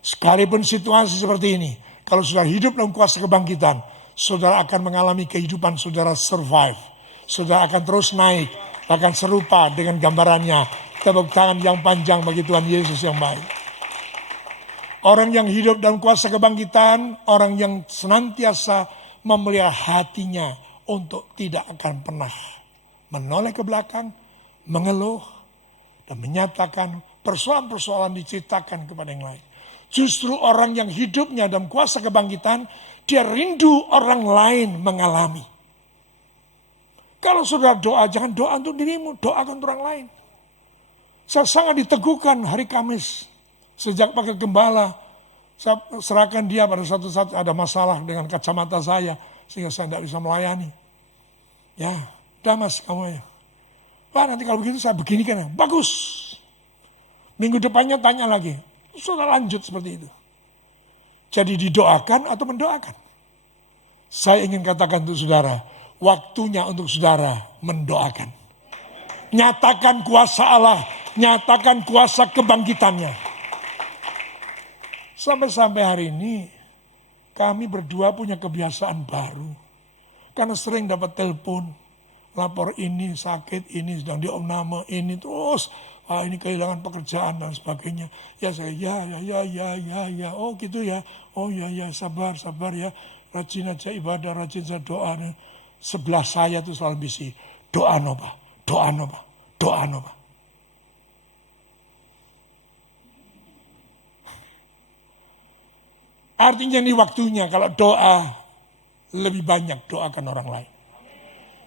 Sekalipun situasi seperti ini, kalau saudara hidup dalam kuasa kebangkitan, saudara akan mengalami kehidupan saudara survive. Saudara akan terus naik. Akan serupa dengan gambarannya. Tepuk tangan yang panjang bagi Tuhan Yesus yang baik. Orang yang hidup dalam kuasa kebangkitan, orang yang senantiasa memelihara hatinya untuk tidak akan pernah menoleh ke belakang, mengeluh, dan menyatakan persoalan-persoalan diceritakan kepada yang lain. Justru orang yang hidupnya dalam kuasa kebangkitan, dia rindu orang lain mengalami. Kalau saudara doa, jangan doa untuk dirimu, doakan untuk orang lain. Saya sangat diteguhkan hari Kamis. Sejak pakai gembala, saya serahkan dia pada satu saat ada masalah dengan kacamata saya. Sehingga saya tidak bisa melayani. Ya, udah mas kamu ya. Wah nanti kalau begitu saya begini kan, bagus. Minggu depannya tanya lagi. Sudah lanjut seperti itu. Jadi didoakan atau mendoakan. Saya ingin katakan untuk saudara, waktunya untuk saudara mendoakan. Nyatakan kuasa Allah, nyatakan kuasa kebangkitannya. Sampai hari ini kami berdua punya kebiasaan baru. Karena sering dapat telepon, lapor ini sakit, ini sedang diopname, ini terus ini kehilangan pekerjaan dan sebagainya. Ya saya ya, oh gitu ya, oh ya sabar ya, rajin aja ibadah, rajin saja doa. Sebelah saya tuh selalu bisi, doa no pak. Artinya ini waktunya kalau doa lebih banyak doakan orang lain.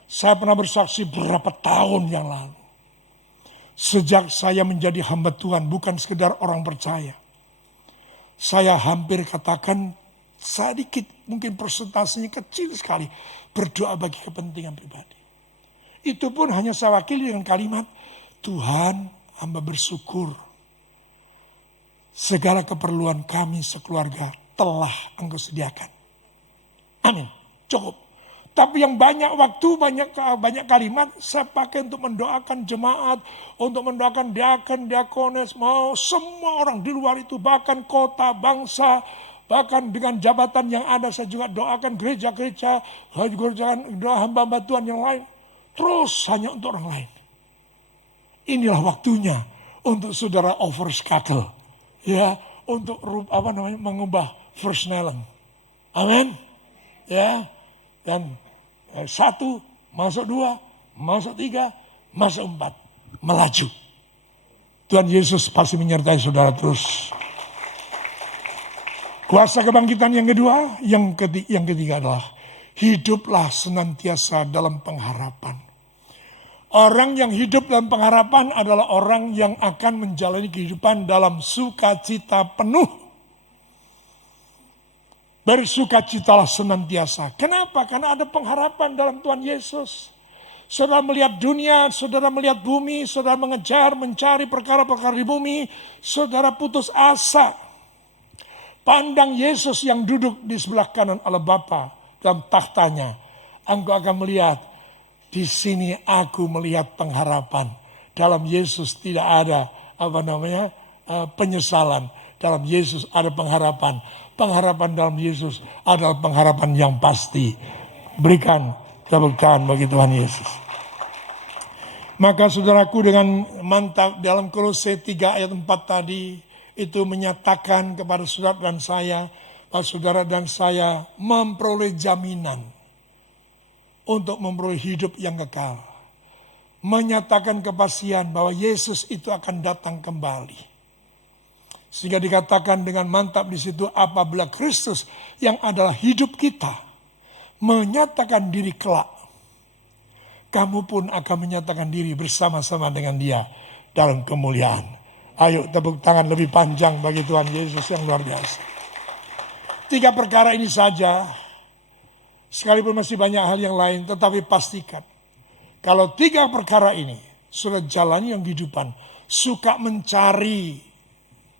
Saya pernah bersaksi berapa tahun yang lalu. Sejak saya menjadi hamba Tuhan, bukan sekedar orang percaya. Saya hampir katakan sedikit, mungkin persentasenya kecil sekali, berdoa bagi kepentingan pribadi. Itu pun hanya saya wakili dengan kalimat, Tuhan, hamba bersyukur. Segala keperluan kami sekeluarga telah Engkau sediakan. Amin, cukup. Tapi yang banyak waktu, banyak kalimat saya pakai untuk mendoakan jemaat, untuk mendoakan diaken, diakones, mau semua orang di luar itu, bahkan kota, bangsa, bahkan dengan jabatan yang ada saya juga doakan gereja-gereja, doa hamba-hamba Tuhan yang lain. Terus hanya untuk orang lain. Inilah waktunya untuk saudara overskakel, ya, untuk mengubah Versnellen. Amin. Ya. Dan 1 masuk 2, masuk 3, masuk 4, melaju. Tuhan Yesus pasti menyertai saudara terus. Kuasa kebangkitan yang kedua, yang ketiga adalah hiduplah senantiasa dalam pengharapan. Orang yang hidup dalam pengharapan adalah orang yang akan menjalani kehidupan dalam sukacita penuh. Bersukacitalah senantiasa. Kenapa? Karena ada pengharapan dalam Tuhan Yesus. Saudara melihat dunia, saudara melihat bumi, saudara mengejar, mencari perkara-perkara di bumi, saudara putus asa. Pandang Yesus yang duduk di sebelah kanan Allah Bapa dalam tahtanya. Engkau akan melihat, di sini aku melihat pengharapan. Dalam Yesus tidak ada penyesalan. Dalam Yesus ada pengharapan. Pengharapan dalam Yesus adalah pengharapan yang pasti. Berikan tepuk tangan bagi Tuhan Yesus. Maka saudaraku dengan mantap dalam Kolose 3 ayat 4 tadi itu menyatakan kepada saudara dan saya, bahwa saudara dan saya memperoleh jaminan untuk memperoleh hidup yang kekal. Menyatakan kepastian bahwa Yesus itu akan datang kembali. Sehingga dikatakan dengan mantap di situ, apabila Kristus yang adalah hidup kita menyatakan diri kelak, kamu pun akan menyatakan diri bersama-sama dengan Dia dalam kemuliaan. Ayo tepuk tangan lebih panjang bagi Tuhan Yesus yang luar biasa. 3 perkara ini saja, sekalipun masih banyak hal yang lain, tetapi pastikan kalau 3 perkara ini sudah jalani yang kehidupan, suka mencari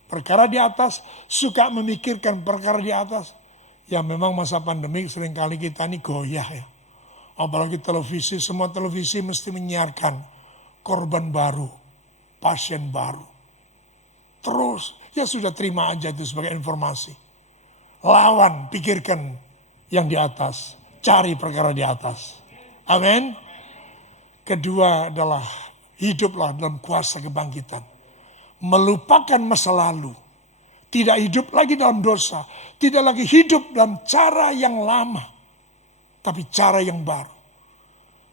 perkara di atas, suka memikirkan perkara di atas. Ya memang masa pandemi seringkali kita ini goyah ya. Apalagi televisi, semua televisi mesti menyiarkan korban baru, pasien baru. Terus, ya sudah terima aja itu sebagai informasi. Lawan, pikirkan yang di atas, cari perkara di atas. Amin. Kedua adalah hiduplah dalam kuasa kebangkitan. Melupakan masa lalu. Tidak hidup lagi dalam dosa. Tidak lagi hidup dalam cara yang lama. Tapi cara yang baru.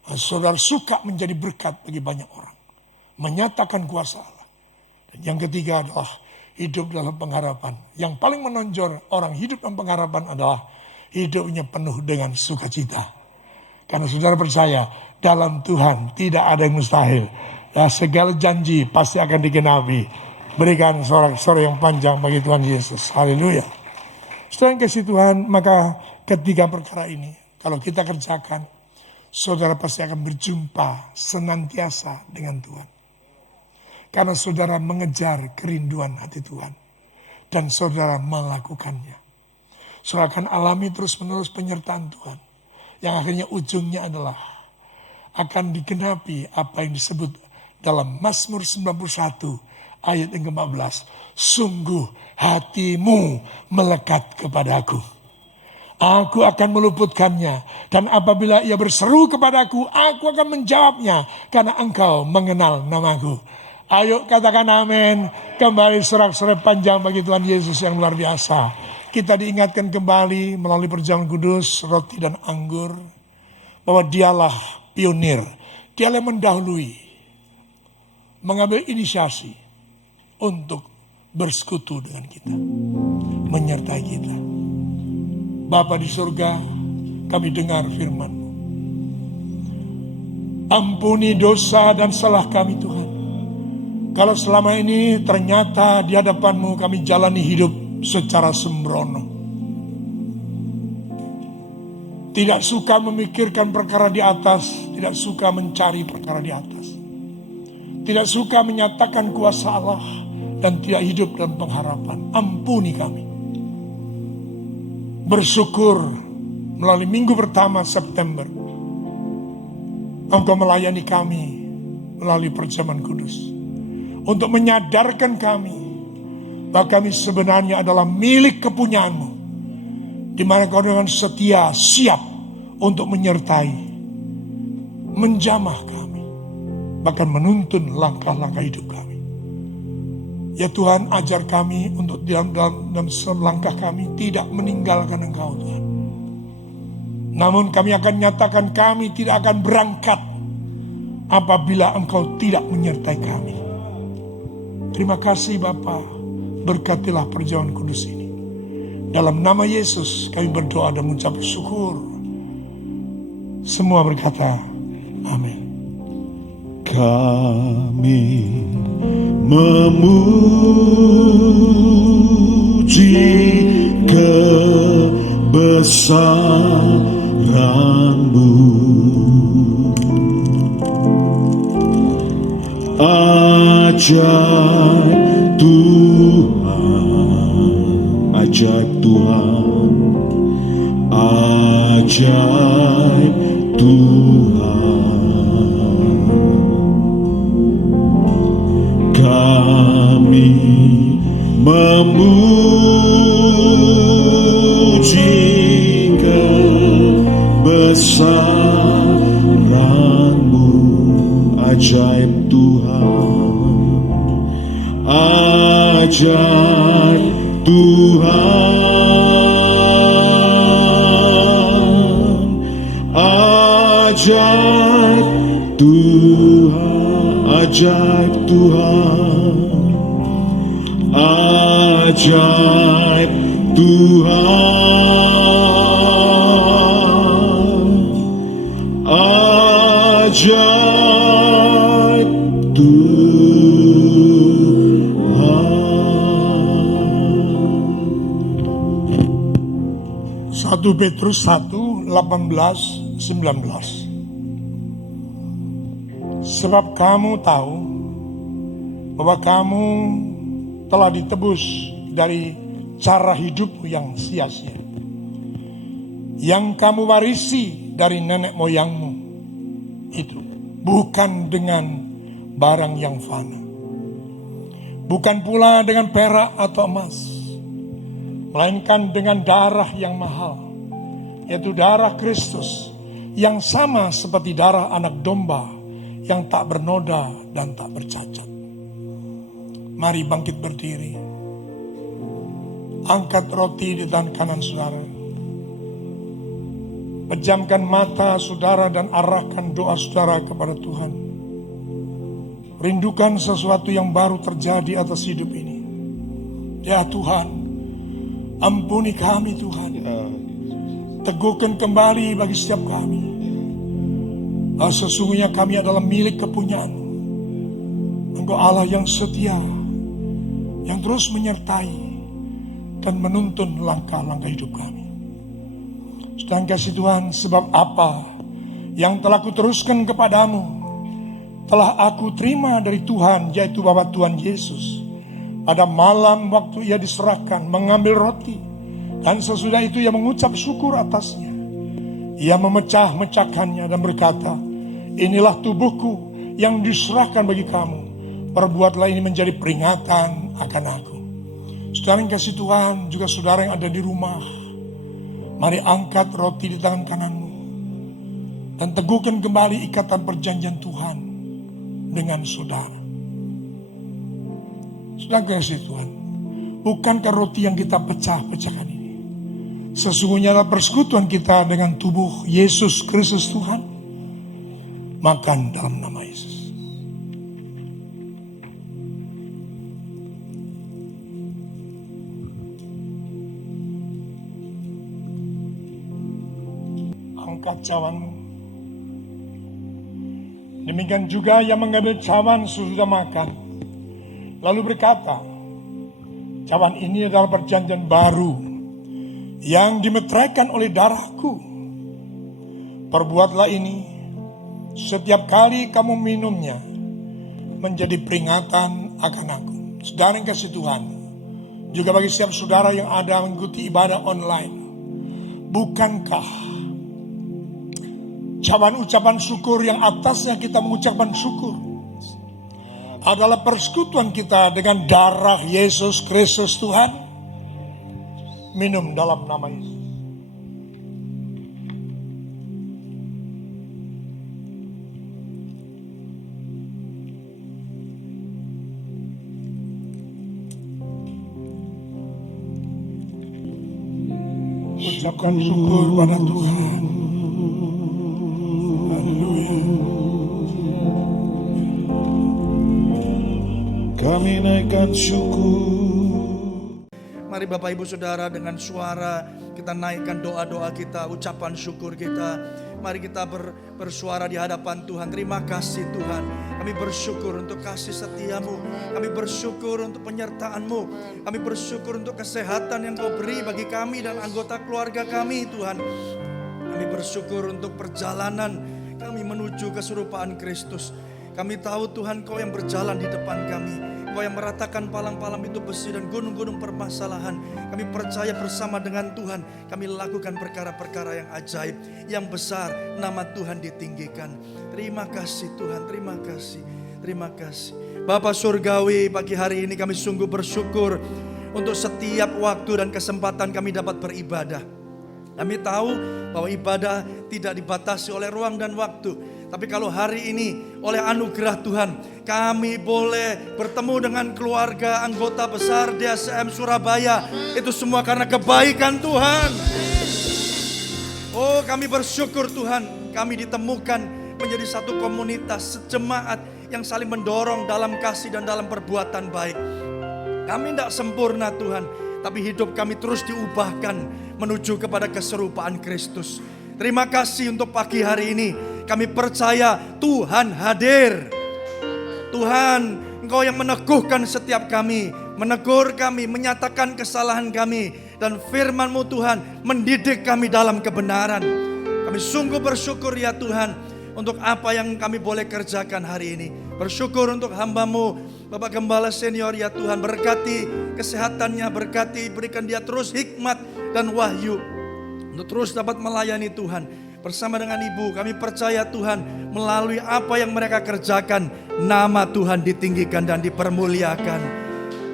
Nah, saudara suka menjadi berkat bagi banyak orang. Menyatakan kuasa Allah. Dan yang ketiga adalah hidup dalam pengharapan. Yang paling menonjol orang hidup dalam pengharapan adalah hidupnya penuh dengan sukacita. Karena saudara percaya dalam Tuhan tidak ada yang mustahil. Ya, segala janji pasti akan digenapi. Berikan sorak-sorai yang panjang bagi Tuhan Yesus. Haleluya. Setelah kasih Tuhan, maka ketiga perkara ini, kalau kita kerjakan, saudara pasti akan berjumpa senantiasa dengan Tuhan. Karena saudara mengejar kerinduan hati Tuhan. Dan saudara melakukannya. Saudara akan alami terus-menerus penyertaan Tuhan. yang akhirnya ujungnya adalah akan digenapi apa yang disebut dalam Mazmur 91 ayat yang ke-14. Sungguh hatimu melekat kepadaku. Aku akan meluputkannya. Dan apabila ia berseru kepadaku, aku akan menjawabnya. Karena engkau mengenal namaku. Ayo katakan amin. Kembali sorak-sorai panjang bagi Tuhan Yesus yang luar biasa. Kita diingatkan kembali melalui perjamuan kudus, roti dan anggur. Bahwa dialah pionir. Dialah yang mendahului. Mengambil inisiasi untuk bersekutu dengan kita. Menyertai kita. Bapa di surga, kami dengar firman-Mu. Ampuni dosa dan salah kami Tuhan. Kalau selama ini ternyata di hadapan-Mu kami jalani hidup secara sembrono. Tidak suka memikirkan perkara di atas, tidak suka mencari perkara di atas. Tidak suka menyatakan kuasa Allah dan tidak hidup dalam pengharapan. Ampuni kami. Bersyukur melalui minggu pertama September Engkau melayani kami melalui perjamuan kudus untuk menyadarkan kami bahwa kami sebenarnya adalah milik kepunyaan-Mu, di mana Kau dengan setia siap untuk menyertai, menjamah kami, bahkan menuntun langkah-langkah hidup kami. Ya Tuhan, ajar kami untuk dalam selangkah kami tidak meninggalkan Engkau Tuhan. Namun kami akan nyatakan kami tidak akan berangkat apabila Engkau tidak menyertai kami. Terima kasih Bapa, berkatilah perjamuan kudus ini. Dalam nama Yesus kami berdoa dan mengucap syukur. Semua berkata, amin. Kami memuji kebesaran-Mu, ajaib Tuhan, ajaib Tuhan, ajaib Tuhan. Kami memuji kebesaran-Mu, ajaib Tuhan, ajaib Tuhan, ajaib Tuhan, ajaib Tuhan, ajaib Tuhan, ajaib Tuhan. 1 Petrus 1, 18, 19. Sebab kamu tahu bahwa kamu telah ditebus dari cara hidupmu yang sia-sia, yang kamu warisi dari nenek moyangmu itu, bukan dengan barang yang fana, bukan pula dengan perak atau emas, melainkan dengan darah yang mahal, yaitu darah Kristus, yang sama seperti darah anak domba yang tak bernoda dan tak bercacat. Mari bangkit berdiri. Angkat roti di tangan kanan saudara. Pejamkan mata saudara dan arahkan doa saudara kepada Tuhan. Rindukan sesuatu yang baru terjadi atas hidup ini. Ya Tuhan, ampuni kami Tuhan. Teguhkan kembali bagi setiap kami. Sesungguhnya kami adalah milik kepunyaan-Mu. Engkau Allah yang setia, yang terus menyertai dan menuntun langkah-langkah hidup kami. Sedang kasih Tuhan, sebab apa yang telah kuteruskan kepadamu telah aku terima dari Tuhan, yaitu Bapa Tuhan Yesus. Pada malam waktu ia diserahkan, mengambil roti, dan sesudah itu ia mengucap syukur atasnya. Ia memecah-mecahkannya dan berkata, inilah tubuhku yang diserahkan bagi kamu. Perbuatlah ini menjadi peringatan akan aku. Saudara yang kasih Tuhan, juga saudara yang ada di rumah, mari angkat roti di tangan kananmu dan teguhkan kembali ikatan perjanjian Tuhan dengan saudara. Saudara kasih Tuhan, bukankah roti yang kita pecah-pecahkan ini sesungguhnya adalah persekutuan kita dengan tubuh Yesus Kristus Tuhan? Makan dalam nama Yesus. Angkat cawanmu. Demikian juga yang mengambil cawan sesudah makan, lalu berkata, cawan ini adalah perjanjian baru yang dimeteraikan oleh darahku. Perbuatlah ini setiap kali kamu minumnya menjadi peringatan akan aku. Saudara yang kasih Tuhan, juga bagi setiap saudara yang ada mengikuti ibadah online, bukankah cawan ucapan syukur yang atasnya kita mengucapkan syukur adalah persekutuan kita dengan darah Yesus Kristus Tuhan? Minum dalam nama Yesus. Ucapkan syukur pada Tuhan. Haleluya. Kami naikkan syukur. Mari Bapak Ibu Saudara, dengan suara kita naikkan doa-doa kita, ucapan syukur kita. Mari kita bersuara di hadapan Tuhan. Terima kasih Tuhan, kami bersyukur untuk kasih setiamu. Kami bersyukur untuk penyertaan-Mu. Kami bersyukur untuk kesehatan yang Kau beri bagi kami dan anggota keluarga kami Tuhan. Kami bersyukur untuk perjalanan kami menuju keserupaan Kristus. Kami tahu Tuhan, Kau yang berjalan di depan kami. Kau yang meratakan palang-palang itu besi dan gunung-gunung permasalahan. Kami percaya bersama dengan Tuhan, kami lakukan perkara-perkara yang ajaib, yang besar. Nama Tuhan ditinggikan. Terima kasih Tuhan, terima kasih, terima kasih. Bapa Surgawi, pagi hari ini kami sungguh bersyukur untuk setiap waktu dan kesempatan kami dapat beribadah. Kami tahu bahwa ibadah tidak dibatasi oleh ruang dan waktu. Tapi kalau hari ini oleh anugerah Tuhan, kami boleh bertemu dengan keluarga anggota besar DSM Surabaya. Itu semua karena kebaikan Tuhan. Oh, kami bersyukur Tuhan, kami ditemukan menjadi satu komunitas sejemaat yang saling mendorong dalam kasih dan dalam perbuatan baik. Kami tidak sempurna Tuhan, tapi hidup kami terus diubahkan menuju kepada keserupaan Kristus. Terima kasih untuk pagi hari ini. Kami percaya Tuhan hadir. Tuhan, Engkau yang meneguhkan setiap kami, menegur kami, menyatakan kesalahan kami. Dan firman-Mu Tuhan mendidik kami dalam kebenaran. Kami sungguh bersyukur ya Tuhan untuk apa yang kami boleh kerjakan hari ini. Bersyukur untuk hamba-Mu Bapak Gembala Senior ya Tuhan. Berkati kesehatannya, berkati, berikan dia terus hikmat dan wahyu untuk terus dapat melayani Tuhan. Bersama dengan Ibu, kami percaya Tuhan, melalui apa yang mereka kerjakan, nama Tuhan ditinggikan dan dipermuliakan.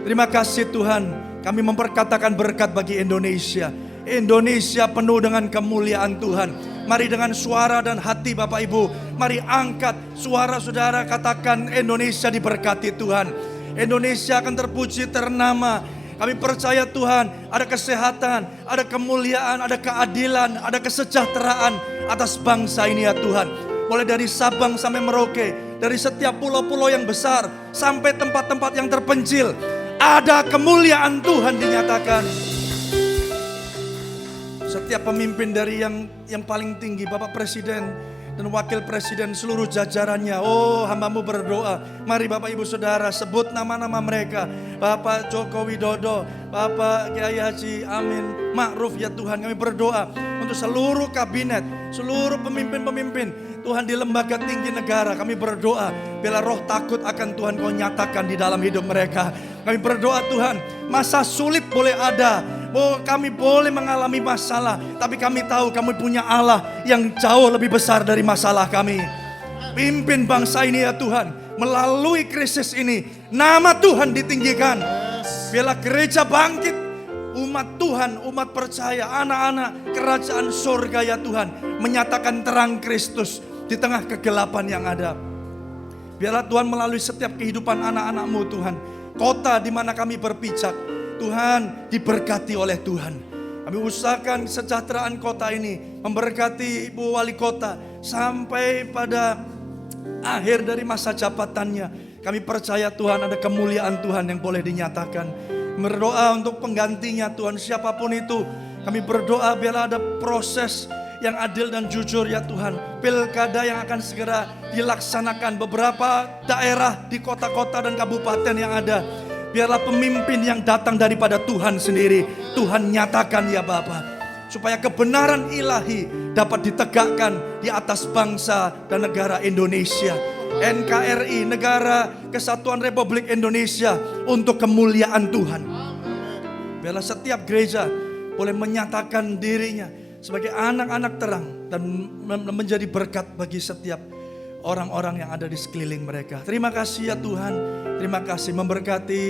Terima kasih Tuhan, kami memperkatakan berkat bagi Indonesia. Indonesia penuh dengan kemuliaan Tuhan. Mari dengan suara dan hati Bapak Ibu, mari angkat suara saudara, katakan Indonesia diberkati Tuhan. Indonesia akan terpuji, ternama. Kami percaya Tuhan, ada kesehatan, ada kemuliaan, ada keadilan, ada kesejahteraan atas bangsa ini ya Tuhan. Mulai dari Sabang sampai Merauke, dari setiap pulau-pulau yang besar sampai tempat-tempat yang terpencil, ada kemuliaan Tuhan dinyatakan. Setiap pemimpin dari yang paling tinggi, Bapak Presiden dan Wakil Presiden, seluruh jajarannya. Oh, hamba-Mu berdoa. Mari Bapak Ibu Saudara sebut nama-nama mereka. Bapak Joko Widodo, Bapak Kiai Haji Amin Ma'ruf ya Tuhan. Kami berdoa untuk seluruh kabinet, seluruh pemimpin-pemimpin Tuhan di lembaga tinggi negara. Kami berdoa bila roh takut akan Tuhan Kau nyatakan di dalam hidup mereka. Kami berdoa Tuhan, masa sulit boleh ada, Oh, kami boleh mengalami masalah, tapi kami tahu kami punya Allah yang jauh lebih besar dari masalah kami. Pimpin bangsa ini ya Tuhan, melalui krisis ini, nama Tuhan ditinggikan. Biarlah gereja bangkit, umat Tuhan, umat percaya, anak-anak kerajaan surga ya Tuhan, menyatakan terang Kristus di tengah kegelapan yang ada. Biarlah Tuhan melalui setiap kehidupan anak-anak-Mu Tuhan, kota di mana kami berpijak, Tuhan diberkati oleh Tuhan. Kami usahakan kesejahteraan kota ini, memberkati Ibu Wali Kota sampai pada akhir dari masa jabatannya. Kami percaya Tuhan ada kemuliaan Tuhan yang boleh dinyatakan. Berdoa untuk penggantinya Tuhan, siapapun itu. Kami berdoa biarlah ada proses yang adil dan jujur ya Tuhan. Pilkada yang akan segera dilaksanakan beberapa daerah di kota-kota dan kabupaten yang ada. Biarlah pemimpin yang datang daripada Tuhan sendiri, Tuhan nyatakan ya Bapa, supaya kebenaran ilahi dapat ditegakkan di atas bangsa dan negara Indonesia. NKRI, Negara Kesatuan Republik Indonesia, untuk kemuliaan Tuhan. Biarlah setiap gereja boleh menyatakan dirinya sebagai anak-anak terang dan menjadi berkat bagi setiap orang-orang yang ada di sekeliling mereka. Terima kasih ya Tuhan, terima kasih memberkati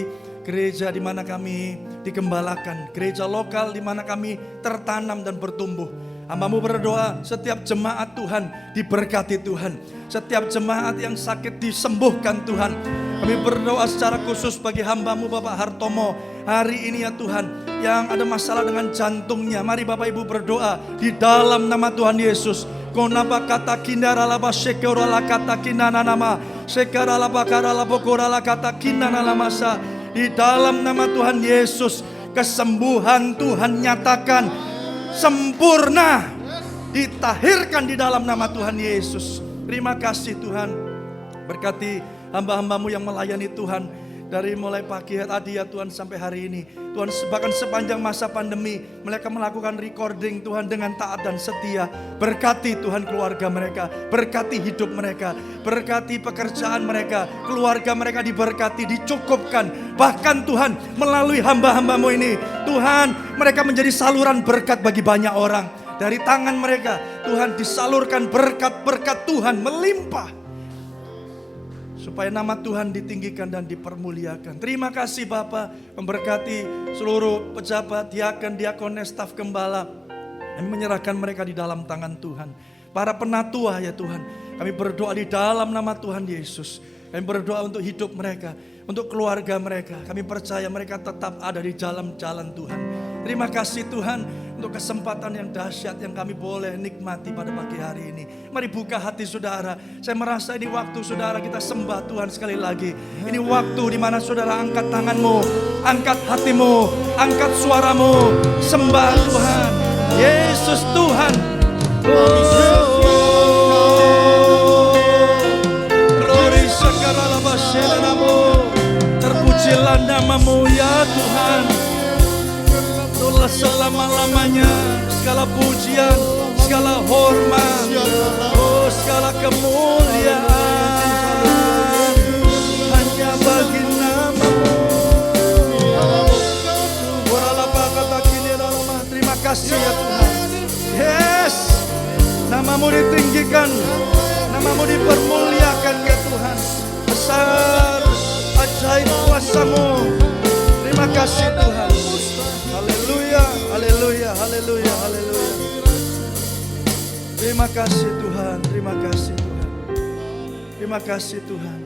gereja di mana kami digembalakan, gereja lokal di mana kami tertanam dan bertumbuh. Hamba-Mu berdoa setiap jemaat Tuhan diberkati Tuhan, setiap jemaat yang sakit disembuhkan Tuhan. Kami berdoa secara khusus bagi hamba-Mu Bapak Hartomo hari ini ya Tuhan, yang ada masalah dengan jantungnya. Mari Bapak Ibu berdoa di dalam nama Tuhan Yesus. Konapa kata kindara laba shekora la kata kinana nama shekara laba kara laba kora la kata kinana lamasa. Di dalam nama Tuhan Yesus, kesembuhan Tuhan nyatakan sempurna, ditahirkan di dalam nama Tuhan Yesus. Terima kasih Tuhan, berkati hamba-hamba-Mu yang melayani Tuhan dari mulai pagi tadi ya Tuhan sampai hari ini. Tuhan, bahkan sepanjang masa pandemi mereka melakukan recording Tuhan dengan taat dan setia. Berkati Tuhan keluarga mereka, berkati hidup mereka, berkati pekerjaan mereka, keluarga mereka diberkati, dicukupkan. Bahkan Tuhan melalui hamba-hamba-Mu ini, Tuhan mereka menjadi saluran berkat bagi banyak orang. Dari tangan mereka Tuhan disalurkan berkat-berkat Tuhan melimpah, supaya nama Tuhan ditinggikan dan dipermuliakan. Terima kasih Bapa, memberkati seluruh pejabat, diakon, diakones, staf gembala. Kami menyerahkan mereka di dalam tangan Tuhan. Para penatua ya Tuhan, kami berdoa di dalam nama Tuhan Yesus. Kami berdoa untuk hidup mereka, untuk keluarga mereka. Kami percaya mereka tetap ada di dalam jalan Tuhan. Terima kasih Tuhan untuk kesempatan yang dahsyat yang kami boleh nikmati pada pagi hari ini. Mari buka hati saudara. Saya merasa ini waktu saudara kita sembah Tuhan sekali lagi. Ini waktu di mana saudara angkat tanganmu, angkat hatimu, angkat suaramu, sembah Tuhan. Yesus Tuhan. Terpujilah nama-Mu ya Tuhan. Tulah selama-lamanya segala pujian, segala hormat, oh segala kemuliaan hanya bagi nama-Mu. Terima kasih ya Tuhan. Yes, nama-Mu ditinggikan, nama-Mu dipermuliakan ya Tuhan. Besar ajaib kuasa-Mu. Terima kasih Tuhan. Haleluya, haleluya, haleluya, haleluya. Terima kasih Tuhan, terima kasih Tuhan. Terima kasih Tuhan,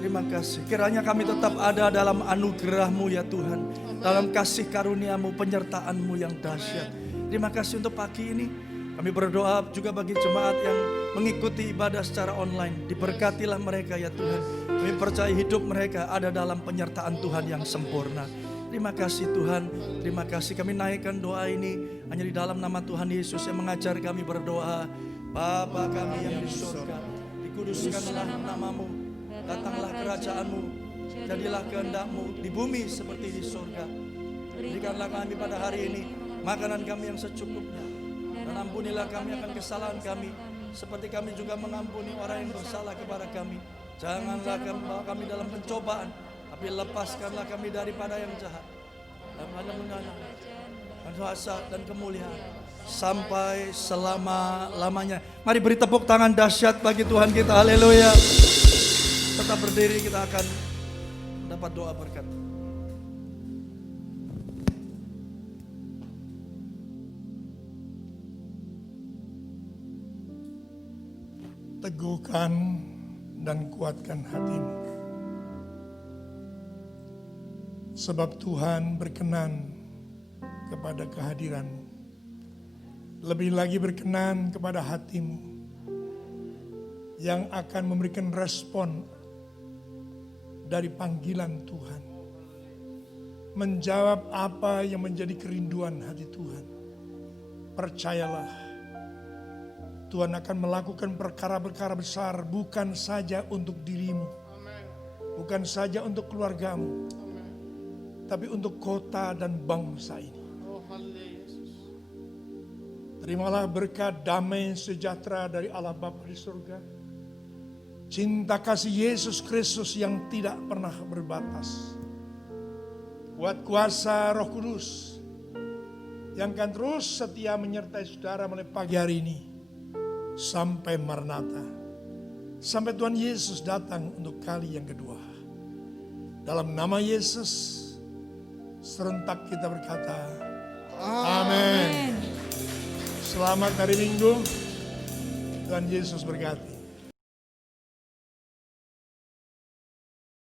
terima kasih. Kiranya kami tetap ada dalam anugerah-Mu ya Tuhan, dalam kasih karunia-Mu, penyertaan-Mu yang dahsyat. Terima kasih untuk pagi ini. Kami berdoa juga bagi jemaat yang mengikuti ibadah secara online. Diberkatilah mereka ya Tuhan. Kami percaya hidup mereka ada dalam penyertaan Tuhan yang sempurna. Terima kasih Tuhan, terima kasih. Kami naikkan doa ini hanya di dalam nama Tuhan Yesus yang mengajar kami berdoa. Bapa kami yang di surga, dikuduskanlah nama-Mu, datanglah kerajaan-Mu, jadilah kehendak-Mu di bumi seperti di surga. Berikanlah kami pada hari ini makanan kami yang secukupnya, dan ampunilah kami akan kesalahan kami, seperti kami juga mengampuni orang yang bersalah kepada kami. Janganlah membawa kami dalam pencobaan, tapi lepaskanlah kami daripada yang jahat. Dan hanya mengenal kuasa dan kemuliaan sampai selama-lamanya. Mari beri tepuk tangan dahsyat bagi Tuhan kita. Haleluya. Tetap berdiri, kita akan dapat doa berkat. Teguhkan dan kuatkan hatimu. Sebab Tuhan berkenan kepada kehadiranmu. Lebih lagi berkenan kepada hatimu yang akan memberikan respon dari panggilan Tuhan. Menjawab apa yang menjadi kerinduan hati Tuhan. Percayalah, Tuhan akan melakukan perkara-perkara besar bukan saja untuk dirimu, bukan saja untuk keluargamu, tapi untuk kota dan bangsa ini. Terimalah berkat damai sejahtera dari Allah Bapa di surga. Cinta kasih Yesus Kristus yang tidak pernah berbatas. Kuat kuasa Roh Kudus yang akan terus setia menyertai saudara mulai pagi hari ini sampai Maranatha. Sampai Tuhan Yesus datang untuk kali yang kedua. Dalam nama Yesus serentak kita berkata, amin. Selamat hari Minggu. Tuhan Yesus berkati.